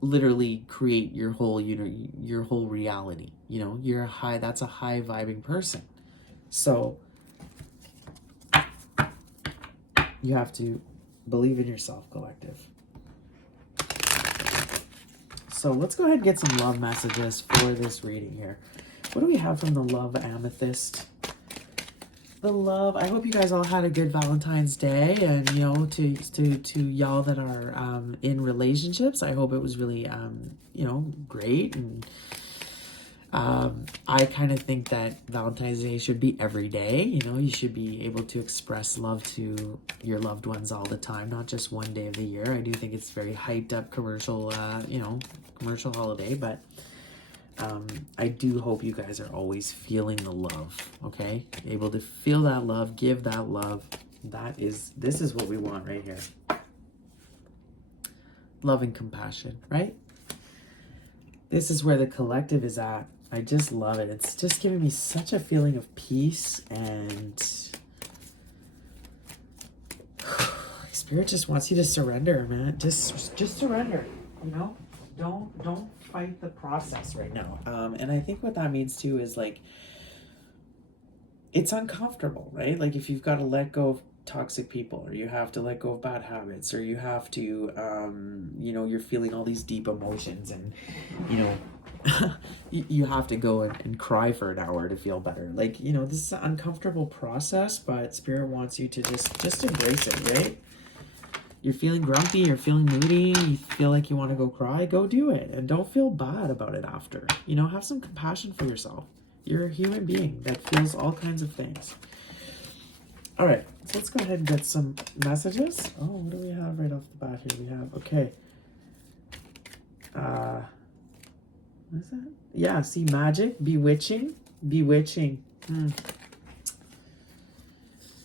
literally create your whole, your whole reality. You know, that's a high vibing person. So you have to believe in yourself, collective. So let's go ahead and get some love messages for this reading here. What do we have from the love amethyst? The love. I hope you guys all had a good Valentine's Day, and, you know, to y'all that are in relationships, I hope it was really you know, great. And I kind of think that Valentine's Day should be every day. You know, you should be able to express love to your loved ones all the time, not just one day of the year. I do think it's very hyped up commercial, you know, commercial holiday, but I do hope you guys are always feeling the love, okay? Able to feel that love, give that love. This is what we want right here. Love and compassion, right? This is where the collective is at. I just love it. It's just giving me such a feeling of peace, and Spirit just wants you to surrender, man. Just surrender, you know? Don't fight the process right now. And I think what that means too is, like, it's uncomfortable, right? Like, if you've got to let go of toxic people, or you have to let go of bad habits, or you have to, you know, you're feeling all these deep emotions, and, you know, you have to go and cry for an hour to feel better. Like, you know, this is an uncomfortable process, but Spirit wants you to just embrace it, right? You're feeling grumpy, you're feeling moody, you feel like you want to go cry, go do it. And don't feel bad about it after. You know, have some compassion for yourself. You're a human being that feels all kinds of things. All right, so let's go ahead and get some messages. Oh, what do we have right off the bat here? We have, okay. What is that? Yeah, see, magic, bewitching.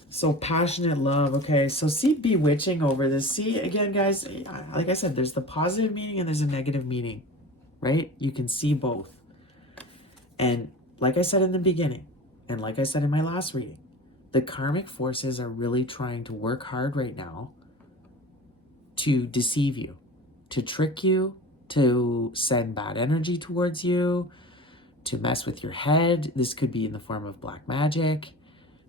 So passionate love. Okay, so see bewitching over this. See, again, guys, like I said, there's the positive meaning and there's a negative meaning, right? You can see both. And like I said in the beginning, and like I said in my last reading, the karmic forces are really trying to work hard right now to deceive you, to trick you, to send bad energy towards you, to mess with your head. This could be in the form of black magic.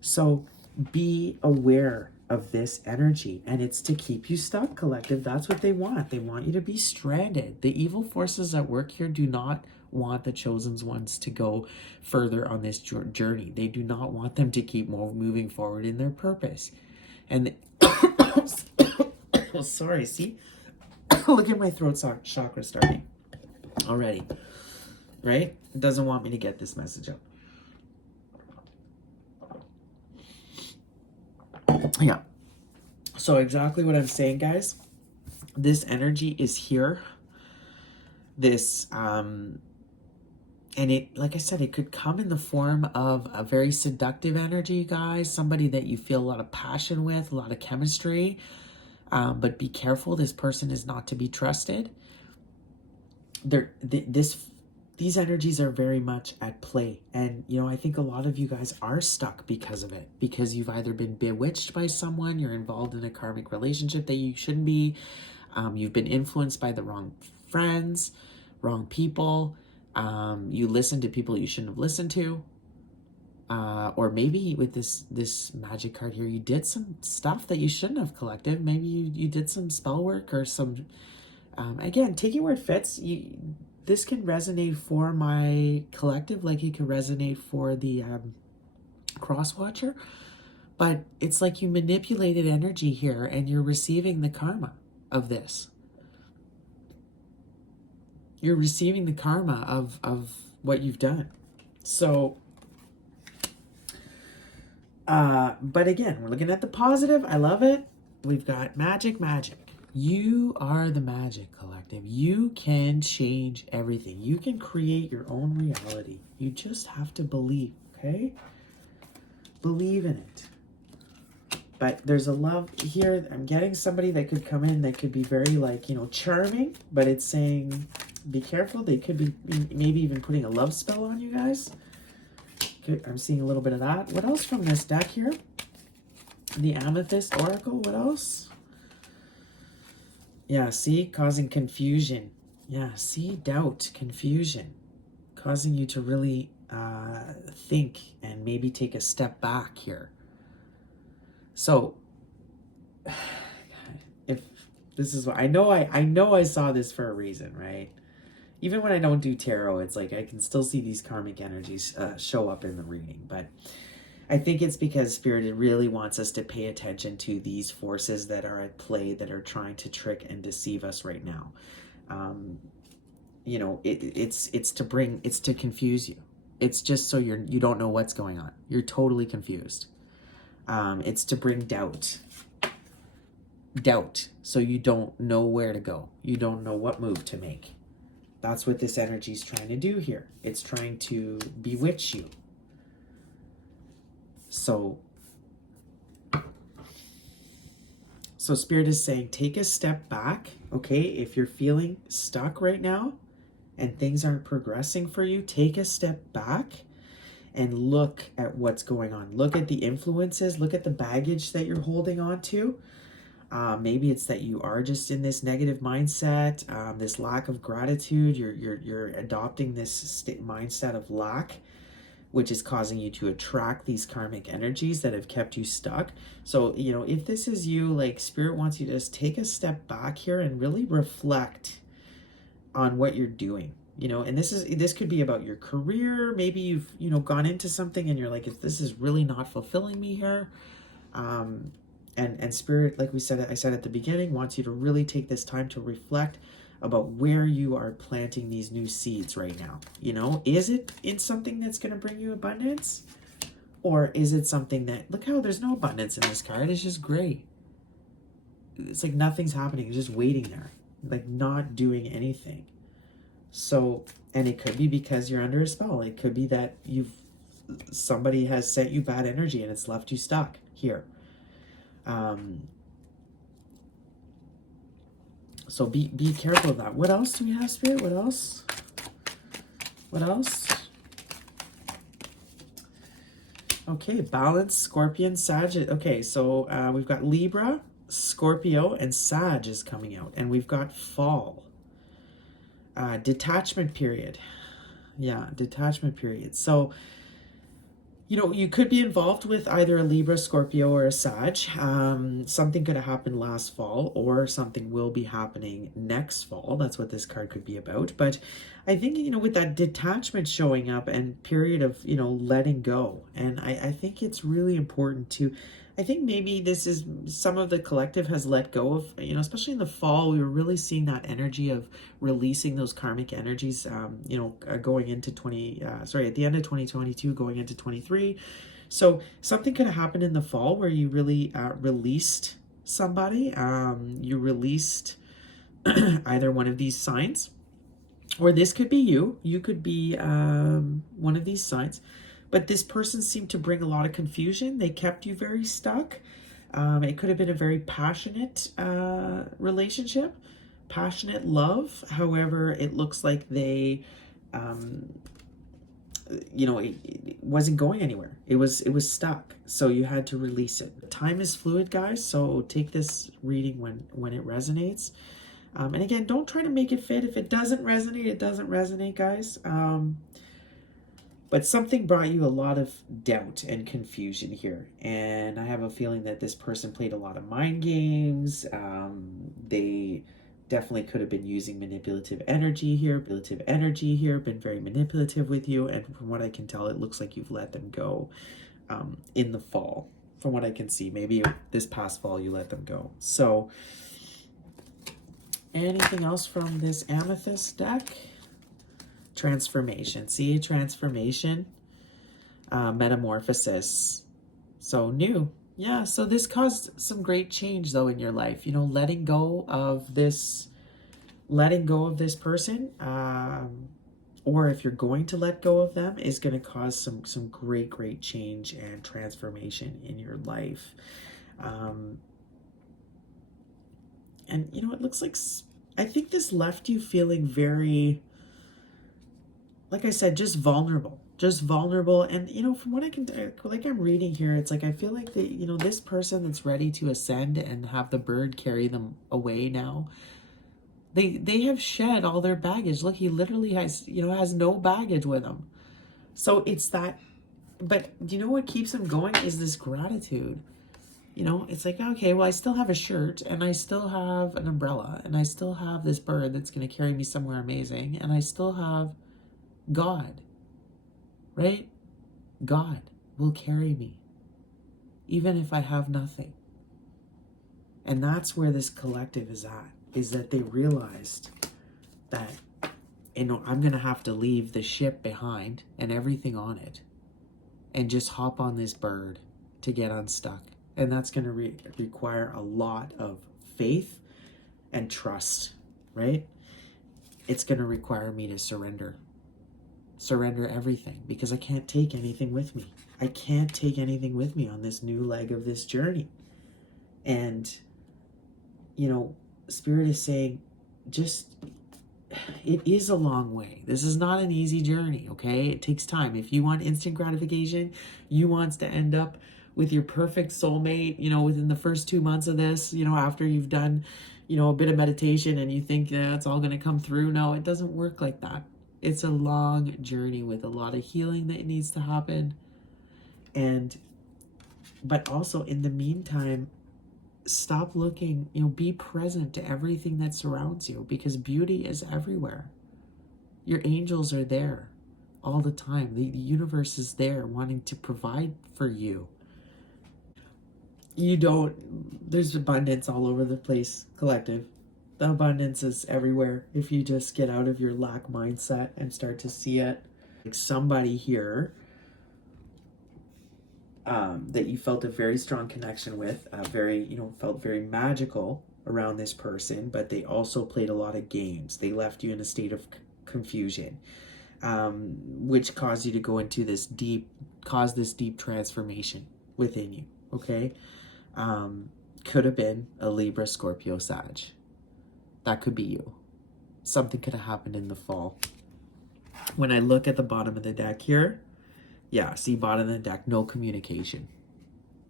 So be aware of this energy, and it's to keep you stuck, collective. That's what they want. They want you to be stranded. The evil forces at work here do not want the chosen ones to go further on this journey. They do not want them to keep moving forward in their purpose. And oh, sorry, see? Look at my throat chakra starting already, right? It doesn't want me to get this message out. Yeah. So exactly what I'm saying, guys. This energy is here. This, and it, like I said, it could come in the form of a very seductive energy, guys. Somebody that you feel a lot of passion with, a lot of chemistry. But be careful. This person is not to be trusted. These energies are very much at play. And, you know, I think a lot of you guys are stuck because of it. Because you've either been bewitched by someone, you're involved in a karmic relationship that you shouldn't be. You've been influenced by the wrong friends, wrong people. You listen to people you shouldn't have listened to. Or maybe with this magic card here, you did some stuff that you shouldn't have, collective. Maybe you did some spell work or some... again, take it where it fits. This can resonate for my collective, like it can resonate for the cross watcher. But it's like you manipulated energy here, and you're receiving the karma of this. You're receiving the karma of what you've done. So But again, we're looking at the positive. I love it. We've got magic, magic. You are the magic collective. You can change everything. You can create your own reality. You just have to believe, okay? Believe in it. But there's a love here. I'm getting somebody that could come in that could be very, like, you know, charming, but it's saying be careful. They could be maybe even putting a love spell on you guys. Okay, I'm seeing a little bit of that. What else from this deck here? The Amethyst Oracle. What else? Yeah, see? Causing confusion. Yeah, see? Doubt, confusion. Causing you to really think and maybe take a step back here. So, if this is what I know I saw this for a reason, right? Even when I don't do tarot, it's like I can still see these karmic energies show up in the reading. But I think it's because Spirit really wants us to pay attention to these forces that are at play, that are trying to trick and deceive us right now. You know, it's to confuse you. It's just so you don't know what's going on. You're totally confused. It's to bring doubt, so you don't know where to go. You don't know what move to make. That's what this energy is trying to do here. It's trying to bewitch you. So Spirit is saying, take a step back, okay? If you're feeling stuck right now and things aren't progressing for you, take a step back and look at what's going on. Look at the influences. Look at the baggage that you're holding on to. Maybe it's that you are just in this negative mindset, this lack of gratitude. You're adopting this mindset of lack, which is causing you to attract these karmic energies that have kept you stuck. So, you know, if this is you, like, Spirit wants you to just take a step back here and really reflect on what you're doing. You know, and this could be about your career. Maybe you've, you know, gone into something and you're like, this is really not fulfilling me here. And Spirit, like I said at the beginning, wants you to really take this time to reflect about where you are planting these new seeds right now. You know, is it in something that's going to bring you abundance? Or is it something that, look how there's no abundance in this card. It's just gray. It's like nothing's happening. It's just waiting there, like not doing anything. So, and it could be because you're under a spell. It could be that somebody has sent you bad energy and it's left you stuck here. So be careful of that. What else do we have, Spirit? What else? What else? Okay, balance, Scorpion, Sag. Okay, so we've got Libra, Scorpio, and Sag is coming out. And we've got fall. Detachment period. Yeah, detachment period. So, you know, you could be involved with either a Libra, Scorpio, or a Sag. Something could have happened last fall, or something will be happening next fall. That's what this card could be about. But I think, you know, with that detachment showing up and period of, you know, letting go. And I think it's really important to, I think maybe this is some of the collective has let go of, you know, especially in the fall, we were really seeing that energy of releasing those karmic energies, you know, going into at the end of 2022, going into 23. So something could have happened in the fall where you really released somebody. You released either one of these signs, or this could be you. You could be one of these signs. But this person seemed to bring a lot of confusion. They kept you very stuck. It could have been a very passionate relationship, passionate love. However, it looks like they, you know, it wasn't going anywhere. It was stuck. So you had to release it. Time is fluid, guys. So take this reading when it resonates. And again, don't try to make it fit. If it doesn't resonate, it doesn't resonate, guys. But something brought you a lot of doubt and confusion here. And I have a feeling that this person played a lot of mind games. They definitely could have been using manipulative energy here. Been very manipulative with you. And from what I can tell, it looks like you've let them go in the fall. From what I can see, maybe this past fall you let them go. So anything else from this Amethyst deck? Transformation. See, transformation, metamorphosis. So new. Yeah, so this caused some great change though in your life. You know, letting go of this person, or if you're going to let go of them, is going to cause some great change and transformation in your life. And you know, it looks like, I think this left you feeling very, like I said, just vulnerable. And you know, from what I can, like I'm reading here, it's like I feel like you know, this person that's ready to ascend and have the bird carry them away now, they have shed all their baggage. Look, he literally has, you know, has no baggage with him. So it's that, but you know what keeps him going is this gratitude. You know, it's like, okay, well, I still have a shirt and I still have an umbrella and I still have this bird that's going to carry me somewhere amazing, and I still have God, right? God will carry me even if I have nothing. And that's where this collective is at, is that they realized that, you know, I'm going to have to leave the ship behind and everything on it and just hop on this bird to get unstuck. And that's going to require a lot of faith and trust, right? It's going to require me to surrender everything, because I can't take anything with me. I can't take anything with me on this new leg of this journey. And, you know, Spirit is saying, just, it is a long way. This is not an easy journey, okay? It takes time. If you want instant gratification, you want to end up with your perfect soulmate, you know, within the first 2 months of this, you know, after you've done, you know, a bit of meditation and you think that's all going to come through. No, it doesn't work like that. It's a long journey with a lot of healing that needs to happen. But also in the meantime, stop looking, you know, be present to everything that surrounds you, because beauty is everywhere. Your angels are there all the time. The universe is there wanting to provide for you. There's abundance all over the place, collective. The abundance is everywhere if you just get out of your lack mindset and start to see it. Like somebody here that you felt a very strong connection with, felt very magical around this person, but they also played a lot of games. They left you in a state of confusion, which caused you to go into this deep transformation within you, okay? Could have been a Libra, Scorpio, Sag. That could be you. Something could have happened in the fall. When I look at the bottom of the deck here, yeah, see, bottom of the deck, no communication.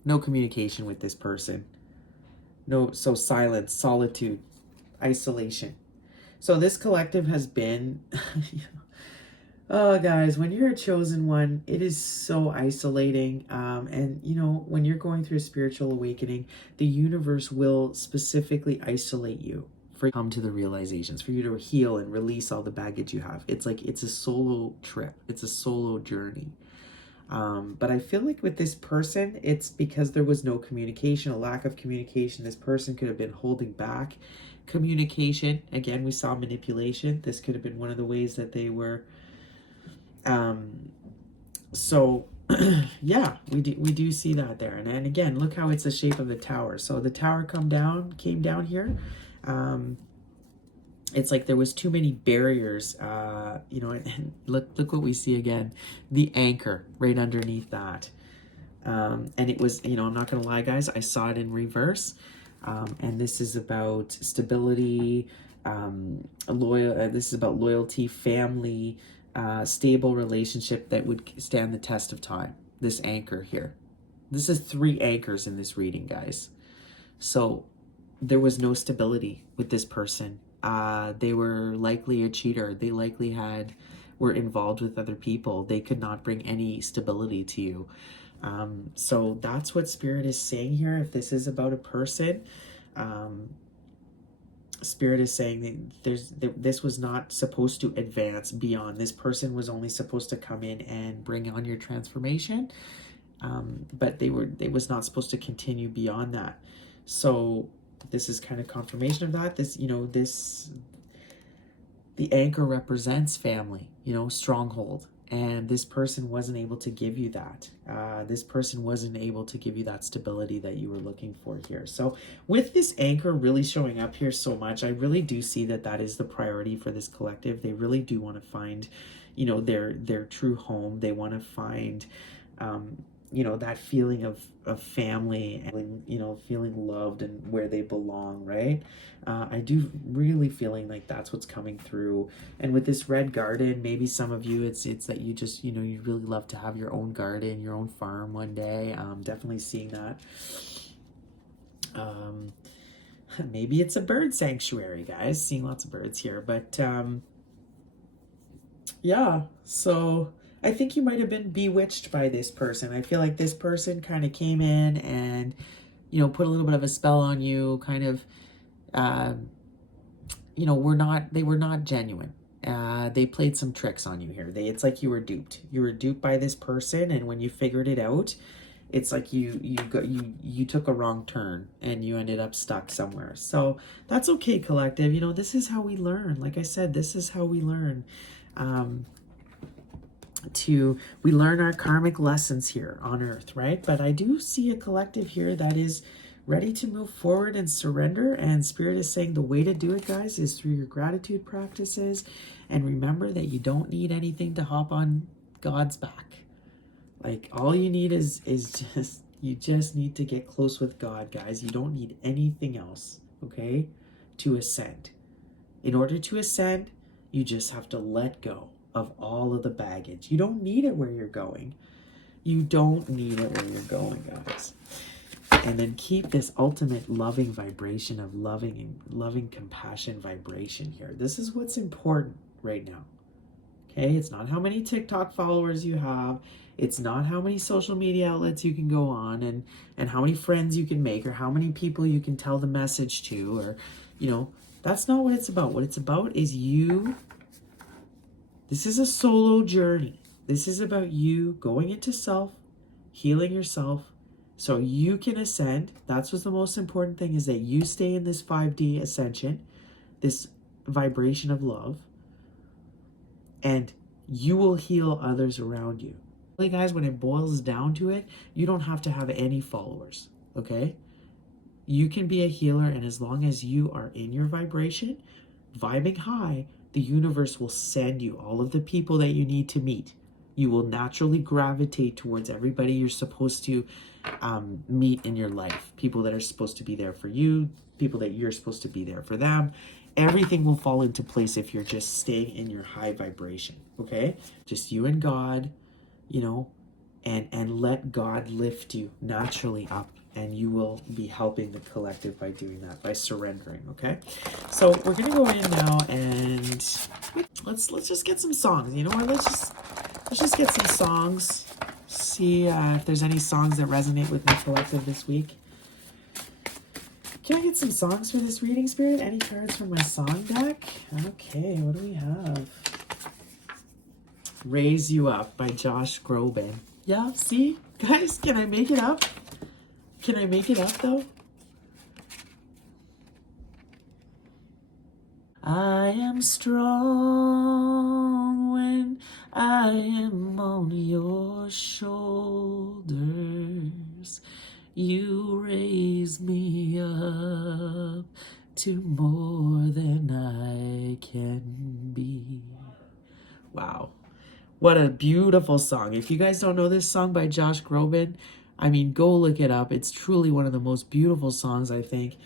No communication with this person. So silence, solitude, isolation. So this collective has been, oh, guys, when you're a chosen one, it is so isolating. And, you know, when you're going through a spiritual awakening, the universe will specifically isolate you for you to come to the realizations, for you to heal and release all the baggage you have. It's like, it's a solo trip. It's a solo journey. But I feel like with this person, it's because there was no communication, a lack of communication. This person could have been holding back communication. Again, we saw manipulation. This could have been one of the ways that they were. So yeah, we do see that there. And again, look how it's the shape of the tower. So the tower came down here. It's like there was too many barriers, you know, and look what we see again, the anchor right underneath that. And it was, you know, I'm not going to lie, guys, I saw it in reverse. And this is about stability, this is about loyalty, family, stable relationship that would stand the test of time. This anchor here. This is 3 anchors in this reading, guys. So there was no stability with this person. They were likely a cheater. They likely were involved with other people. They could not bring any stability to you. So that's what Spirit is saying here. If this is about a person, Spirit is saying that this was not supposed to advance beyond. This person was only supposed to come in and bring on your transformation, but they was not supposed to continue beyond that. So this is kind of confirmation of that. The anchor represents family, you know, stronghold. And this person wasn't able to give you that. This person wasn't able to give you that stability that you were looking for here. So with this anchor really showing up here so much, I really do see that that is the priority for this collective. They really do want to find, you know, their true home. They want to find, you know, that feeling of family and, you know, feeling loved and where they belong, right? I do really feeling like that's what's coming through. And with this red garden, maybe some of you, it's that you just, you know, you really love to have your own garden, your own farm one day. Definitely seeing that. Maybe it's a bird sanctuary, guys. Seeing lots of birds here, but yeah, so I think you might have been bewitched by this person. I feel like this person kind of came in and, you know, put a little bit of a spell on you, kind of, you know, they were not genuine. They played some tricks on you here. It's like you were duped. You were duped by this person, and when you figured it out, it's like you took a wrong turn and you ended up stuck somewhere. So that's okay, collective. You know, this is how we learn. Like I said, this is how we learn. We learn our karmic lessons here on earth, right? But I do see a collective here that is ready to move forward and surrender, and Spirit is saying the way to do it, guys, is through your gratitude practices. And remember that you don't need anything to hop on God's back. Like, all you need is just, you just need to get close with God, guys. You don't need anything else, okay, to ascend. In order to ascend, you just have to let go of all of the baggage. You don't need it where you're going. You don't need it where you're going, guys. And then keep this ultimate loving vibration of loving compassion vibration here. This is what's important right now. Okay, it's not how many TikTok followers you have. It's not how many social media outlets you can go on and how many friends you can make or how many people you can tell the message to, or, you know, that's not what it's about. What it's about is you. This is a solo journey. This is about you going into self, healing yourself, so you can ascend. That's what's the most important thing, is that you stay in this 5D ascension, this vibration of love, and you will heal others around you. Really, guys, when it boils down to it, you don't have to have any followers, okay? You can be a healer, and as long as you are in your vibration, vibing high, the universe will send you all of the people that you need to meet. You will naturally gravitate towards everybody you're supposed to meet in your life. People that are supposed to be there for you, people that you're supposed to be there for them. Everything will fall into place if you're just staying in your high vibration, okay? Just you and God, you know, and let God lift you naturally up, and you will be helping the collective by doing that, by surrendering, okay? So we're gonna go in now and let's just get some songs. You know what? Let's just get some songs. See if there's any songs that resonate with my collective this week. Can I get some songs for this reading, Spirit? Any cards from my song deck? Okay, what do we have? Raise You Up by Josh Groban. Yeah, see? Guys, can I make it up? Can I make it up, though? I am strong when I am on your shoulders. You raise me up to more than I can be. Wow. What a beautiful song. If you guys don't know this song by Josh Groban, I mean, go look it up. It's truly one of the most beautiful songs, I think.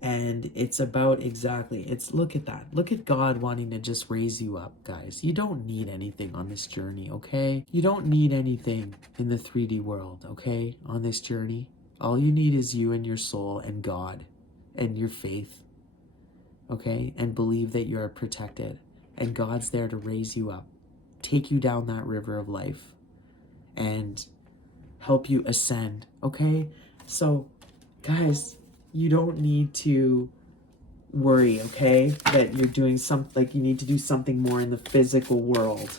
And it's about look at that. Look at God wanting to just raise you up, guys. You don't need anything on this journey, okay? You don't need anything in the 3D world, okay? On this journey. All you need is you and your soul and God and your faith, okay? And believe that you're protected. And God's there to raise you up, take you down that river of life, and help you ascend, okay? So, guys, you don't need to worry, okay, that you're doing something, like you need to do something more in the physical world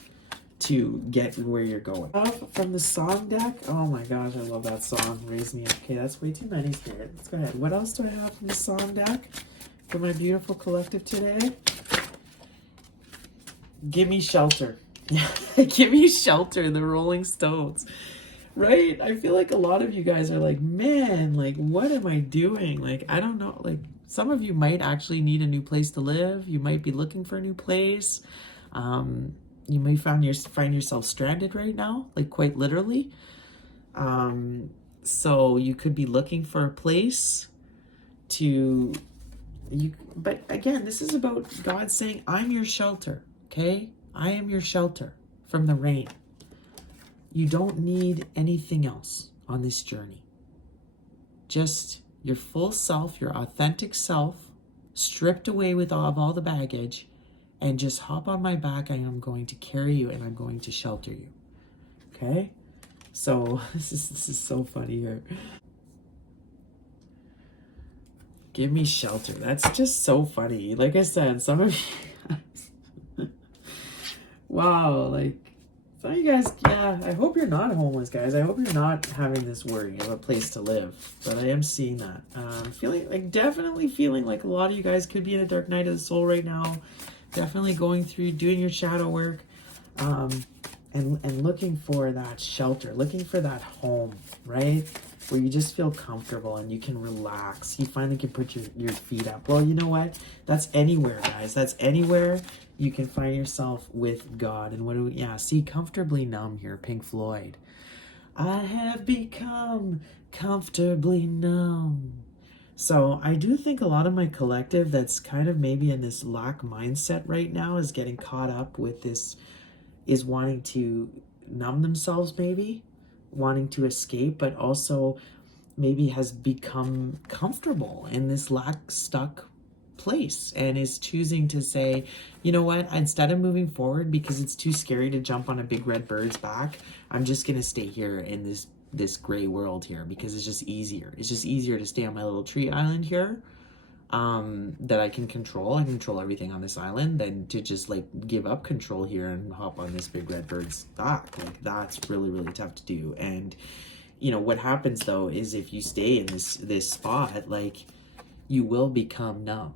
to get where you're going. From the song deck, oh my gosh, I love that song, Raise Me Up. Okay, that's way too many, Spirit. Let's go ahead. What else do I have from the song deck for my beautiful collective today? Give Me Shelter. Give me shelter, the Rolling Stones. Right? I feel like a lot of you guys are like, man, like, what am I doing? Like, I don't know. Like, some of you might actually need a new place to live. You might be looking for a new place. You may find yourself stranded right now, like quite literally. So you could be looking for a place to you. But again, this is about God saying, "I'm your shelter." Okay, I am your shelter from the rain. You don't need anything else on this journey. Just your full self, your authentic self, stripped away with all the baggage, and just hop on my back. I am going to carry you and I'm going to shelter you. Okay? So this is so funny here. Give me shelter. That's just so funny. Like I said, some of you wow, like some of you guys, yeah, I hope you're not homeless, guys. I hope you're not having this worry of a place to live. But I am seeing that. Definitely feeling like a lot of you guys could be in a dark night of the soul right now. Definitely going through, doing your shadow work, and looking for that shelter, looking for that home, right? Where you just feel comfortable and you can relax. You finally can put your feet up. Well, you know what? That's anywhere, guys. That's anywhere you can find yourself with God. And what do we, yeah, see, comfortably numb here, Pink Floyd. I have become comfortably numb. So I do think a lot of my collective that's kind of maybe in this lack mindset right now is getting caught up with this, is wanting to numb themselves, maybe wanting to escape, but also maybe has become comfortable in this stuck place and is choosing to say, you know what, instead of moving forward because it's too scary to jump on a big red bird's back, I'm just gonna stay here in this gray world here because it's just easier. It's just easier to stay on my little tree island here, that I can control. I control everything on this island, than to just like give up control here and hop on this big red bird's back. Like that's really, really tough to do. And you know what happens though is if you stay in this spot, like you will become numb.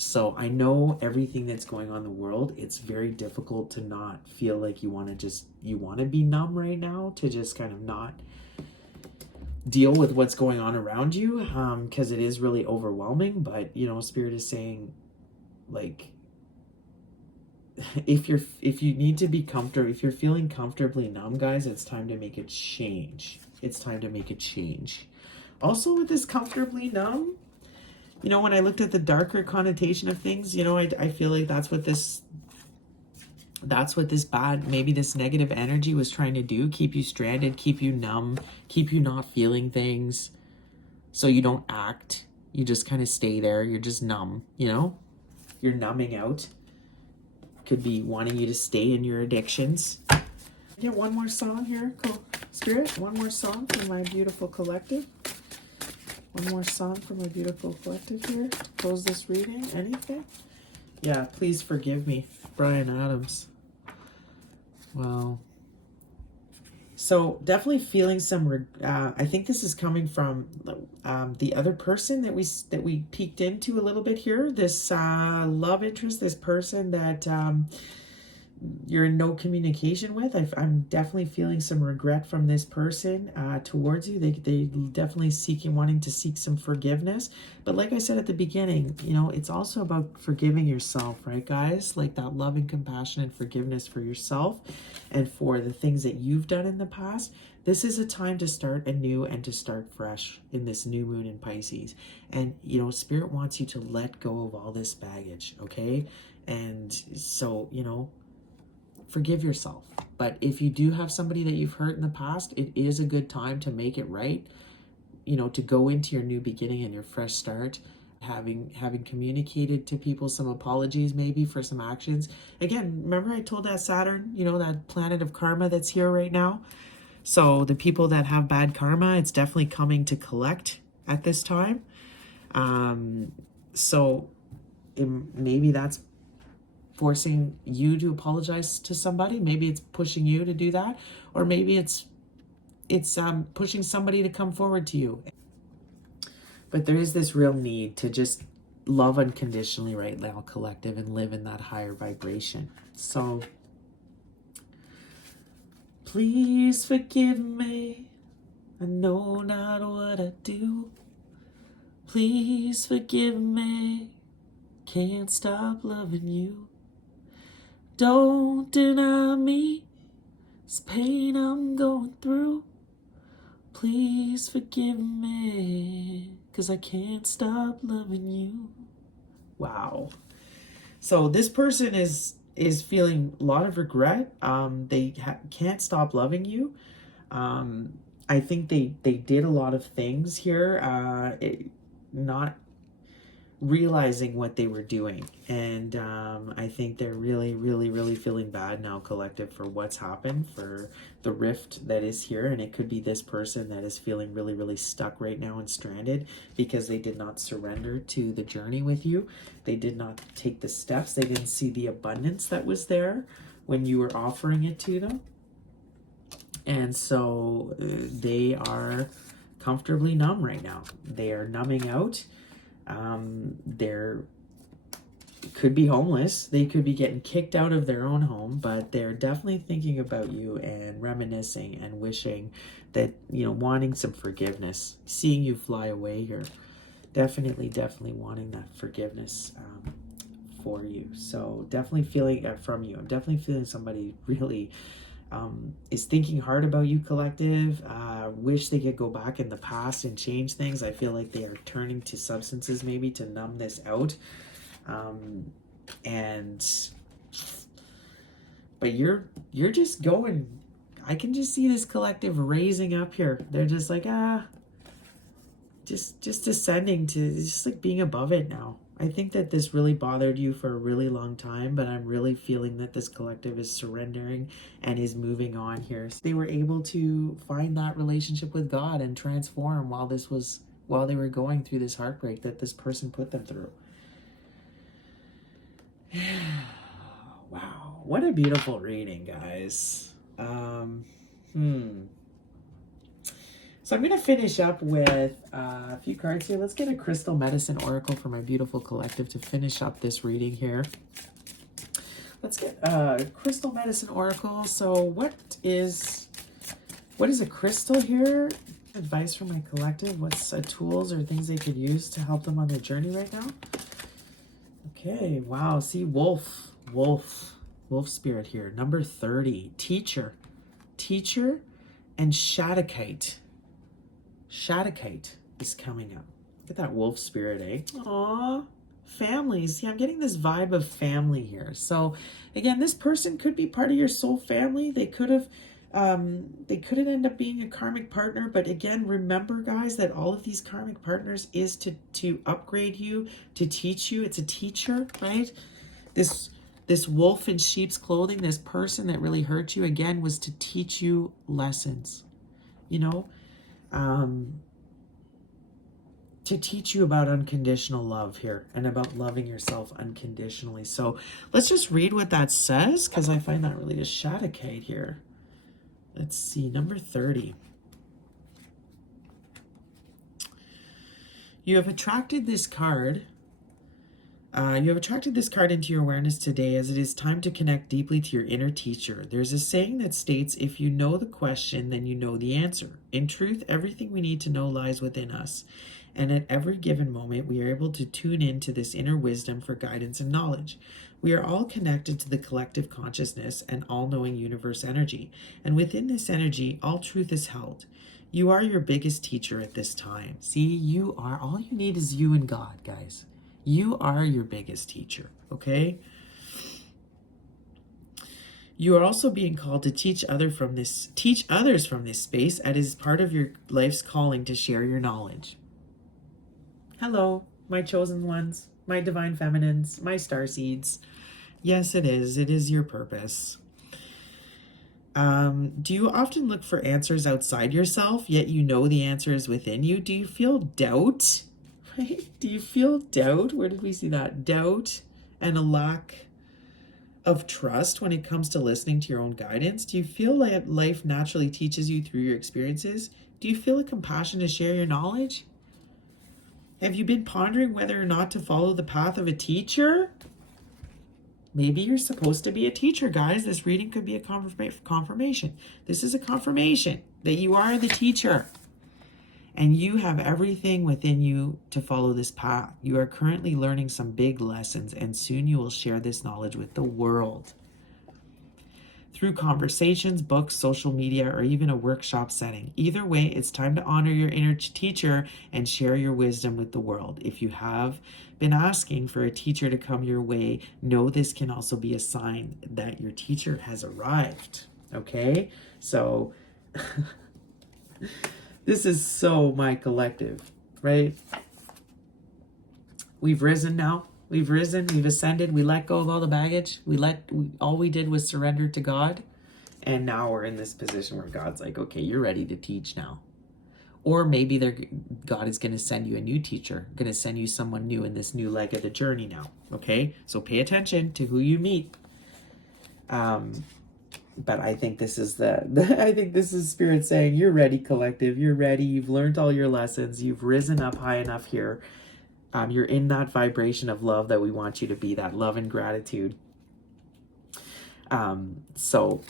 So I know everything that's going on in the world, it's very difficult to not feel like you want to be numb right now, to just kind of not deal with what's going on around you, because it is really overwhelming. But you know, Spirit is saying, like, if you need to be comfortable, if you're feeling comfortably numb, guys, it's time to make a change. It's time to make a change. Also with this comfortably numb, you know, when I looked at the darker connotation of things, you know, I feel like that's what this bad, maybe this negative energy was trying to do, keep you stranded, keep you numb, keep you not feeling things, so you don't act. You just kind of stay there. You're just numb, you know? You're numbing out. Could be wanting you to stay in your addictions. Get one more song here, Spirit. One more song from my beautiful collective. One more song from my beautiful collective here. Close this reading. Anything? Yeah, please forgive me. Brian Adams. Wow. So definitely feeling some, I think this is coming from the other person that we peeked into a little bit here. This love interest, this person that you're in no communication with. I'm definitely feeling some regret from this person towards you. They definitely wanting to seek some forgiveness. But like I said at the beginning, you know, it's also about forgiving yourself, right, guys? Like that love and compassion and forgiveness for yourself and for the things that you've done in the past. This is a time to start anew and to start fresh in this new moon in Pisces. And, you know, Spirit wants you to let go of all this baggage, okay? And so, you know, forgive yourself. But if you do have somebody that you've hurt in the past, it is a good time to make it right, you know, to go into your new beginning and your fresh start, having communicated to people some apologies maybe for some actions. Again, remember I told that Saturn, you know, that planet of karma that's here right now. So the people that have bad karma, it's definitely coming to collect at this time. So maybe that's forcing you to apologize to somebody. Maybe it's pushing you to do that, or maybe it's pushing somebody to come forward to you. But there is this real need to just love unconditionally right now, collective, and live in that higher vibration. So Please forgive me, I know not what I do. Please forgive me, can't stop loving you. Don't deny me this pain I'm going through. Please forgive me, 'cause I can't stop loving you. Wow. So this person is feeling a lot of regret. They can't stop loving you. I think they did a lot of things here, not realizing what they were doing. And I think they're really, really, really feeling bad now, collective, for what's happened, for the rift that is here. And it could be this person that is feeling really, really stuck right now and stranded because they did not surrender to the journey with you. They did not take the steps. They didn't see the abundance that was there when you were offering it to them. And so they are comfortably numb right now. They are numbing out. They're could be homeless. They could be getting kicked out of their own home, but they're definitely thinking about you and reminiscing and wishing that, you know, wanting some forgiveness, seeing you fly away here. Definitely wanting that forgiveness for you. So definitely feeling it from you. I'm definitely feeling somebody really is thinking hard about you, collective. Wish they could go back in the past and change things. I feel like they are turning to substances maybe to numb this out. But you're just going, I can just see this collective raising up here. They're just like, just ascending to just like being above it now. I think that this really bothered you for a really long time, but I'm really feeling that this collective is surrendering and is moving on here. So they were able to find that relationship with God and transform while they were going through this heartbreak that this person put them through. Wow, what a beautiful reading, guys. So I'm going to finish up with a few cards here. Let's get a Crystal Medicine Oracle for my beautiful collective to finish up this reading here. Let's get a Crystal Medicine Oracle. So what is a crystal here? Advice from my collective. What's tools or things they could use to help them on their journey right now? Okay, wow. See, wolf spirit here. Number 30, teacher and Shadakite. Shadakite is coming up. Look at that wolf spirit, eh? Aww. Families. See, I'm getting this vibe of family here. So again, this person could be part of your soul family. They couldn't end up being a karmic partner. But again, remember, guys, that all of these karmic partners is to upgrade you, to teach you. It's a teacher, right? This wolf in sheep's clothing, this person that really hurt you, again, was to teach you lessons, you know? To teach you about unconditional love here and about loving yourself unconditionally. So let's just read what that says, because I find that really to Shadakite here. Let's see, number 30. You have attracted this card. Into your awareness today, as it is time to connect deeply to your inner teacher. There's a saying that states, if you know the question, then you know the answer. In truth, everything we need to know lies within us. And at every given moment, we are able to tune into this inner wisdom for guidance and knowledge. We are all connected to the collective consciousness and all-knowing universe energy. And within this energy, all truth is held. You are your biggest teacher at this time. See, you are. All you need is you and God, guys. You are your biggest teacher, okay? You are also being called to teach others from this space, as is part of your life's calling to share your knowledge. Hello, my chosen ones, my divine feminines, my starseeds. Yes, it is. It is your purpose. Do you often look for answers outside yourself, yet you know the answer is within you? Do you feel doubt? Right? Do you feel doubt? Where did we see that? Doubt and a lack of trust when it comes to listening to your own guidance? Do you feel like life naturally teaches you through your experiences? Do you feel a compassion to share your knowledge? Have you been pondering whether or not to follow the path of a teacher? Maybe you're supposed to be a teacher, guys. This reading could be a confirmation. This is a confirmation that you are the teacher. And you have everything within you to follow this path. You are currently learning some big lessons, and soon you will share this knowledge with the world. Through conversations, books, social media, or even a workshop setting. Either way, it's time to honor your inner teacher and share your wisdom with the world. If you have been asking for a teacher to come your way, know this can also be a sign that your teacher has arrived. Okay? So, this is so my collective, right? We've risen now. We've risen, we've ascended, we let go of all the baggage. All we did was surrender to God. And now we're in this position where God's like, okay, you're ready to teach now. Or maybe God is going to send you a new teacher, going to send you someone new in this new leg of the journey now. Okay? So pay attention to who you meet. But I think this is I think this is Spirit saying, you're ready, collective. You're ready. You've learned all your lessons. You've risen up high enough here. You're in that vibration of love that we want you to be, that love and gratitude. So,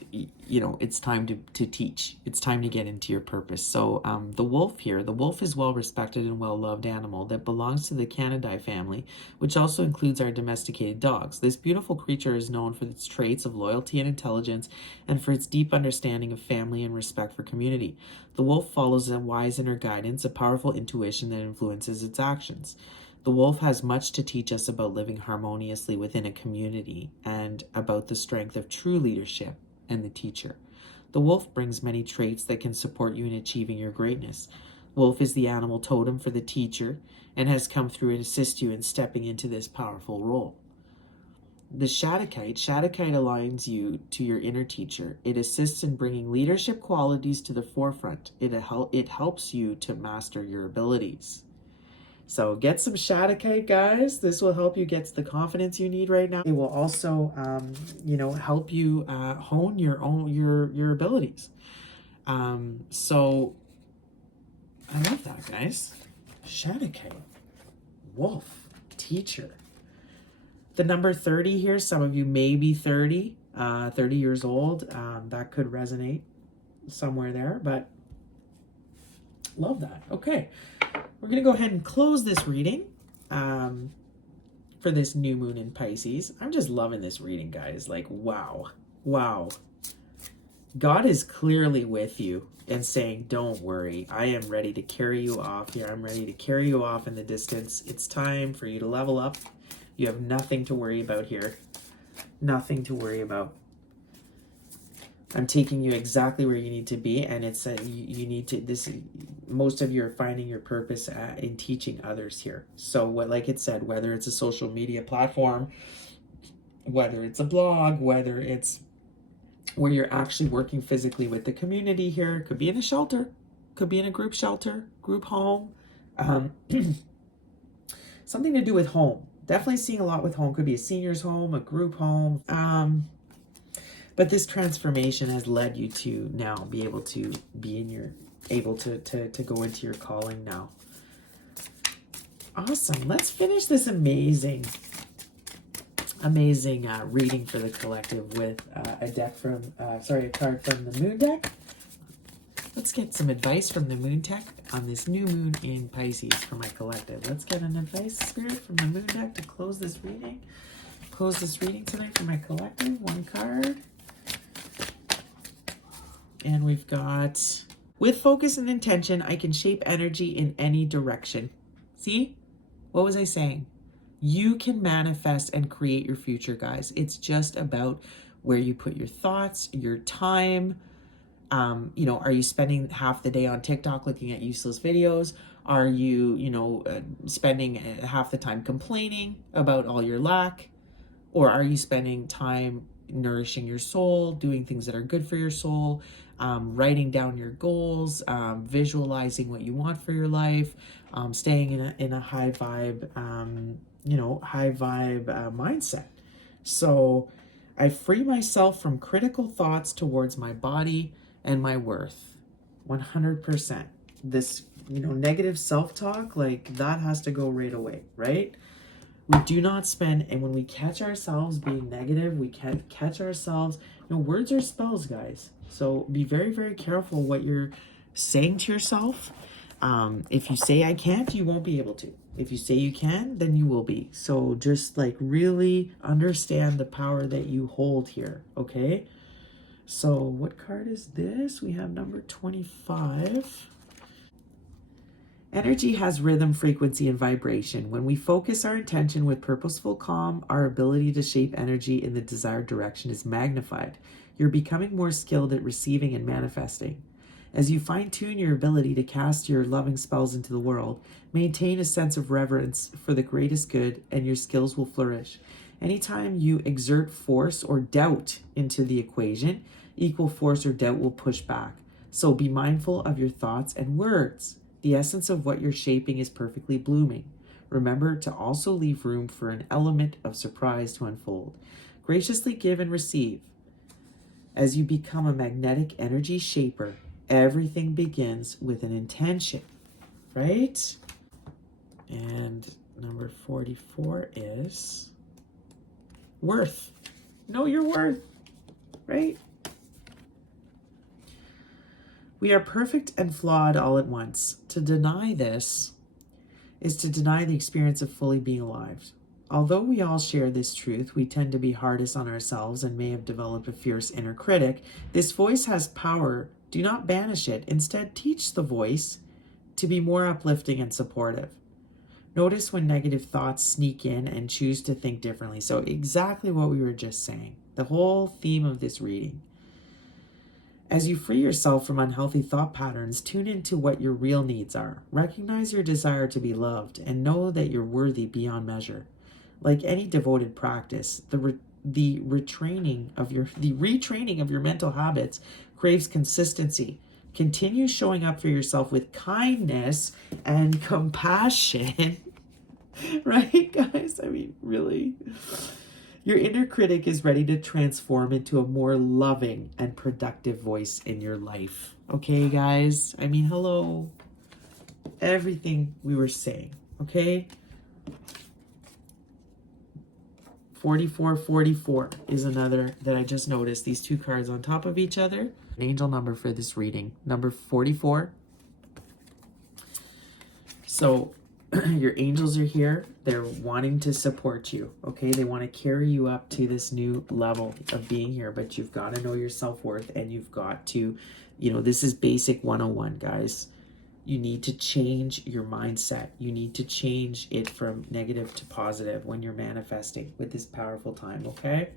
it's time to teach. It's time to get into your purpose. So the wolf here, the wolf is well-respected and well-loved animal that belongs to the Canidae family, which also includes our domesticated dogs. This beautiful creature is known for its traits of loyalty and intelligence and for its deep understanding of family and respect for community. The wolf follows a wise inner guidance, a powerful intuition that influences its actions. The wolf has much to teach us about living harmoniously within a community and about the strength of true leadership and the teacher. The wolf brings many traits that can support you in achieving your greatness. Wolf is the animal totem for the teacher and has come through and assist you in stepping into this powerful role. The Shadowkite aligns you to your inner teacher. It assists in bringing leadership qualities to the forefront. It helps you to master your abilities. So get some Shadowkite, guys. This will help you get the confidence you need right now. It will also, help you hone your abilities. So I love that, guys. Shadowkite, wolf, teacher. The number 30 here, some of you may be 30 years old. That could resonate somewhere there, but love that. Okay. We're going to go ahead and close this reading for this new moon in Pisces. I'm just loving this reading, guys. Like, wow. God is clearly with you and saying, don't worry. I am ready to carry you off here. I'm ready to carry you off in the distance. It's time for you to level up. You have nothing to worry about here. Nothing to worry about. I'm taking you exactly where you need to be, and it's you need to. Most of you are finding your purpose in teaching others here. So, like it said, whether it's a social media platform, whether it's a blog, whether it's where you're actually working physically with the community here, it could be in a shelter, could be in a group shelter, group home, something to do with home. Definitely seeing a lot with home. Could be a senior's home, a group home. But this transformation has led you to now be able to be able to go into your calling now. Awesome. Let's finish this amazing reading for the collective with a card from the moon deck. Let's get some advice from the moon deck on this new moon in Pisces for my collective. Let's get an advice, Spirit, from the moon deck to close this reading. Close this reading tonight for my collective. One card. And we've got, with focus and intention, I can shape energy in any direction. See? What was I saying? You can manifest and create your future, guys. It's just about where you put your thoughts, your time. Are you spending half the day on TikTok looking at useless videos? Are you, spending half the time complaining about all your lack? Or are you spending time nourishing your soul, doing things that are good for your soul, writing down your goals, visualizing what you want for your life, staying in a high vibe, mindset. So I free myself from critical thoughts towards my body and my worth. 100%. This, negative self-talk, like that has to go right away, right? We do not spend, and when we catch ourselves being negative, we can't catch ourselves, words are spells, guys. So be very, very careful what you're saying to yourself. If you say I can't, you won't be able to. If you say you can, then you will be. So just like really understand the power that you hold here, okay? So what card is this? We have number 25. Energy has rhythm, frequency, and vibration. When we focus our intention with purposeful calm, our ability to shape energy in the desired direction is magnified. You're becoming more skilled at receiving and manifesting. As you fine-tune your ability to cast your loving spells into the world, maintain a sense of reverence for the greatest good, and your skills will flourish. Anytime you exert force or doubt into the equation, equal force or doubt will push back. So be mindful of your thoughts and words. The essence of what you're shaping is perfectly blooming. Remember to also leave room for an element of surprise to unfold. Graciously give and receive. As you become a magnetic energy shaper, everything begins with an intention, right? And number 44 is worth. Know your worth, right? We are perfect and flawed all at once. To deny this is to deny the experience of fully being alive. Although we all share this truth, we tend to be hardest on ourselves and may have developed a fierce inner critic. This voice has power. Do not banish it. Instead, teach the voice to be more uplifting and supportive. Notice when negative thoughts sneak in and choose to think differently. So exactly what we were just saying. The whole theme of this reading. As you free yourself from unhealthy thought patterns, tune into what your real needs are. Recognize your desire to be loved and know that you're worthy beyond measure. Like any devoted practice, the retraining of your mental habits craves consistency. Continue showing up for yourself with kindness and compassion. Right, guys? I mean, really. Your inner critic is ready to transform into a more loving and productive voice in your life. Okay, guys? I mean, hello. Everything we were saying, okay? 4444 is another that I just noticed. These two cards on top of each other. An angel number for this reading, number 44. So your angels are here. They're wanting to support you, okay? They want to carry you up to this new level of being here, but you've got to know your self-worth, and you've got to, this is basic 101, guys. You need to change your mindset. You need to change it from negative to positive when you're manifesting with this powerful time, okay?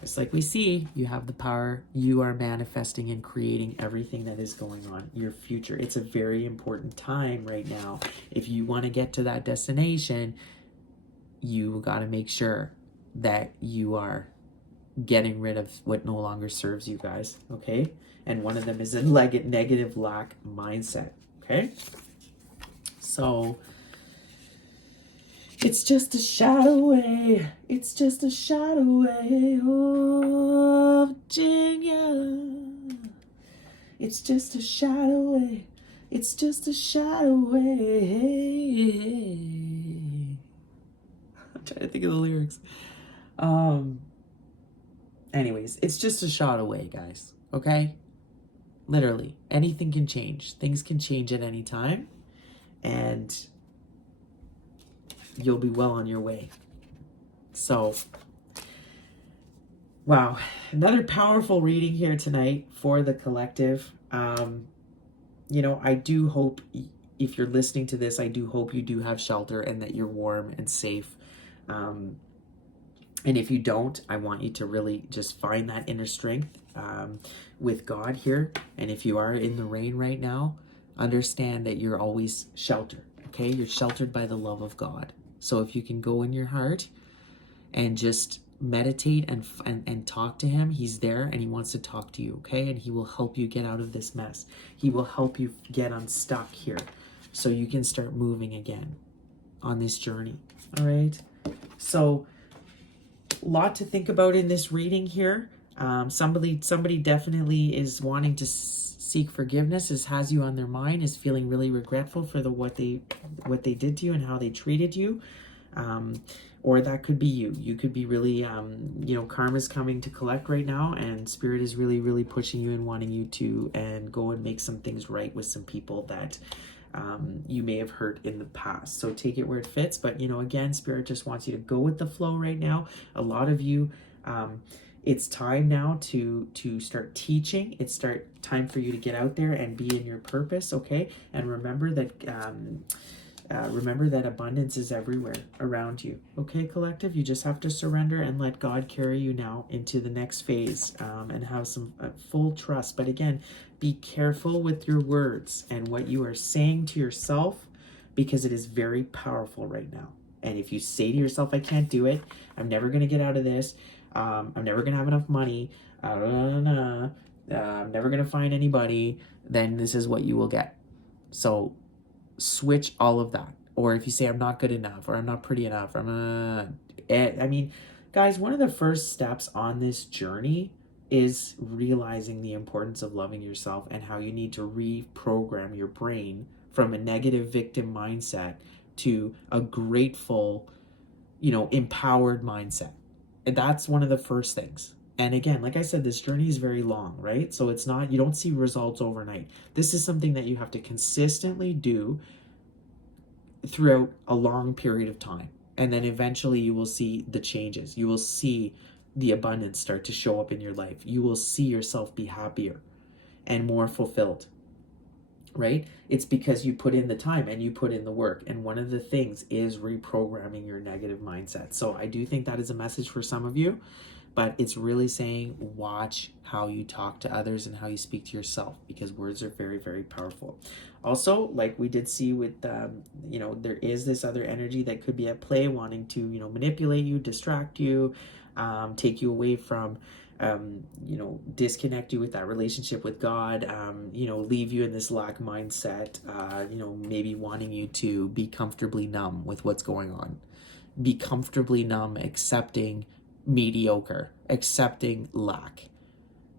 Just like we see, you have the power. You are manifesting and creating everything that is going on, your future. It's a very important time right now. If you want to get to that destination, you got to make sure that you are getting rid of what no longer serves you, guys, okay? And one of them is a negative lack mindset, okay? So it's just a shot away. It's just a shot away. Oh, Virginia. It's just a shot away. It's just a shot away. I'm trying to think of the lyrics. Anyways, it's just a shot away, guys. Okay? Literally. Anything can change. Things can change at any time. And you'll be well on your way. So, wow. Another powerful reading here tonight for the collective. I do hope, if you're listening to this, I do hope you do have shelter and that you're warm and safe. And if you don't, I want you to really just find that inner strength with God here. And if you are in the rain right now, understand that you're always sheltered, okay? You're sheltered by the love of God. So if you can go in your heart and just meditate and talk to him, he's there and he wants to talk to you, okay? And he will help you get out of this mess. He will help you get unstuck here so you can start moving again on this journey, all right? So a lot to think about in this reading here. Somebody definitely is wanting to seek forgiveness, has you on their mind, is feeling really regretful for what they did to you and how they treated you. Or that could be you. You could be really, karma's coming to collect right now, and Spirit is really, really pushing you and wanting you to and go and make some things right with some people that you may have hurt in the past. So take it where it fits. But, again, Spirit just wants you to go with the flow right now. A lot of you, it's time now to start teaching. It's time for you to get out there and be in your purpose, okay? And remember that abundance is everywhere around you, okay, collective? You just have to surrender and let God carry you now into the next phase, and have some full trust. But again, be careful with your words and what you are saying to yourself, because it is very powerful right now. And if you say to yourself, I can't do it, I'm never going to get out of this, I'm never going to have enough money, I'm never going to find anybody, then this is what you will get. So switch all of that. Or if you say I'm not good enough, or I'm not pretty enough, guys, one of the first steps on this journey is realizing the importance of loving yourself and how you need to reprogram your brain from a negative victim mindset to a grateful, empowered mindset. And that's one of the first things. And again, like I said, this journey is very long, right? So it's not, you don't see results overnight. This is something that you have to consistently do throughout a long period of time. And then eventually you will see the changes. You will see the abundance start to show up in your life. You will see yourself be happier and more fulfilled, right? It's because you put in the time and you put in the work. And one of the things is reprogramming your negative mindset. So I do think that is a message for some of you. But it's really saying, watch how you talk to others and how you speak to yourself, because words are very, very powerful. Also, like we did see with, there is this other energy that could be at play, wanting to, manipulate you, distract you, take you away from, disconnect you with that relationship with God, leave you in this lack mindset, maybe wanting you to be comfortably numb with what's going on. Be comfortably numb, accepting mediocre, accepting lack.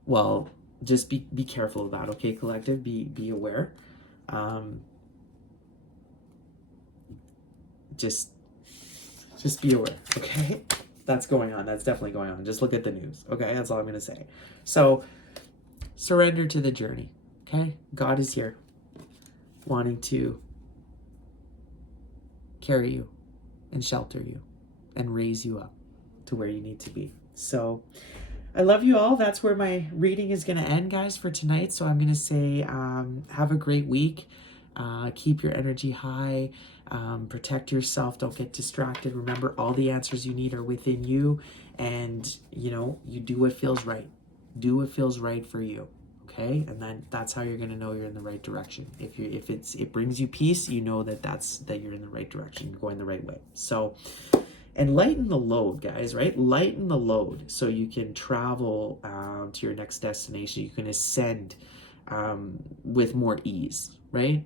Well, just be careful of that, okay, collective? Be aware. Just be aware, okay? That's going on. That's definitely going on. Just look at the news, okay? That's all I'm going to say. So surrender to the journey, okay? God is here wanting to carry you and shelter you and raise you up to where you need to be. So I love you all. That's where my reading is going to end, guys, for tonight. So I'm going to say have a great week. Keep your energy high. Protect yourself. Don't get distracted. Remember, all the answers you need are within you. And, you do what feels right. Do what feels right for you. Okay? And then that's how you're going to know you're in the right direction. If it brings you peace, you know that you're in the right direction. You're going the right way. So, and lighten the load, guys, right? Lighten the load so you can travel to your next destination. You can ascend with more ease, right?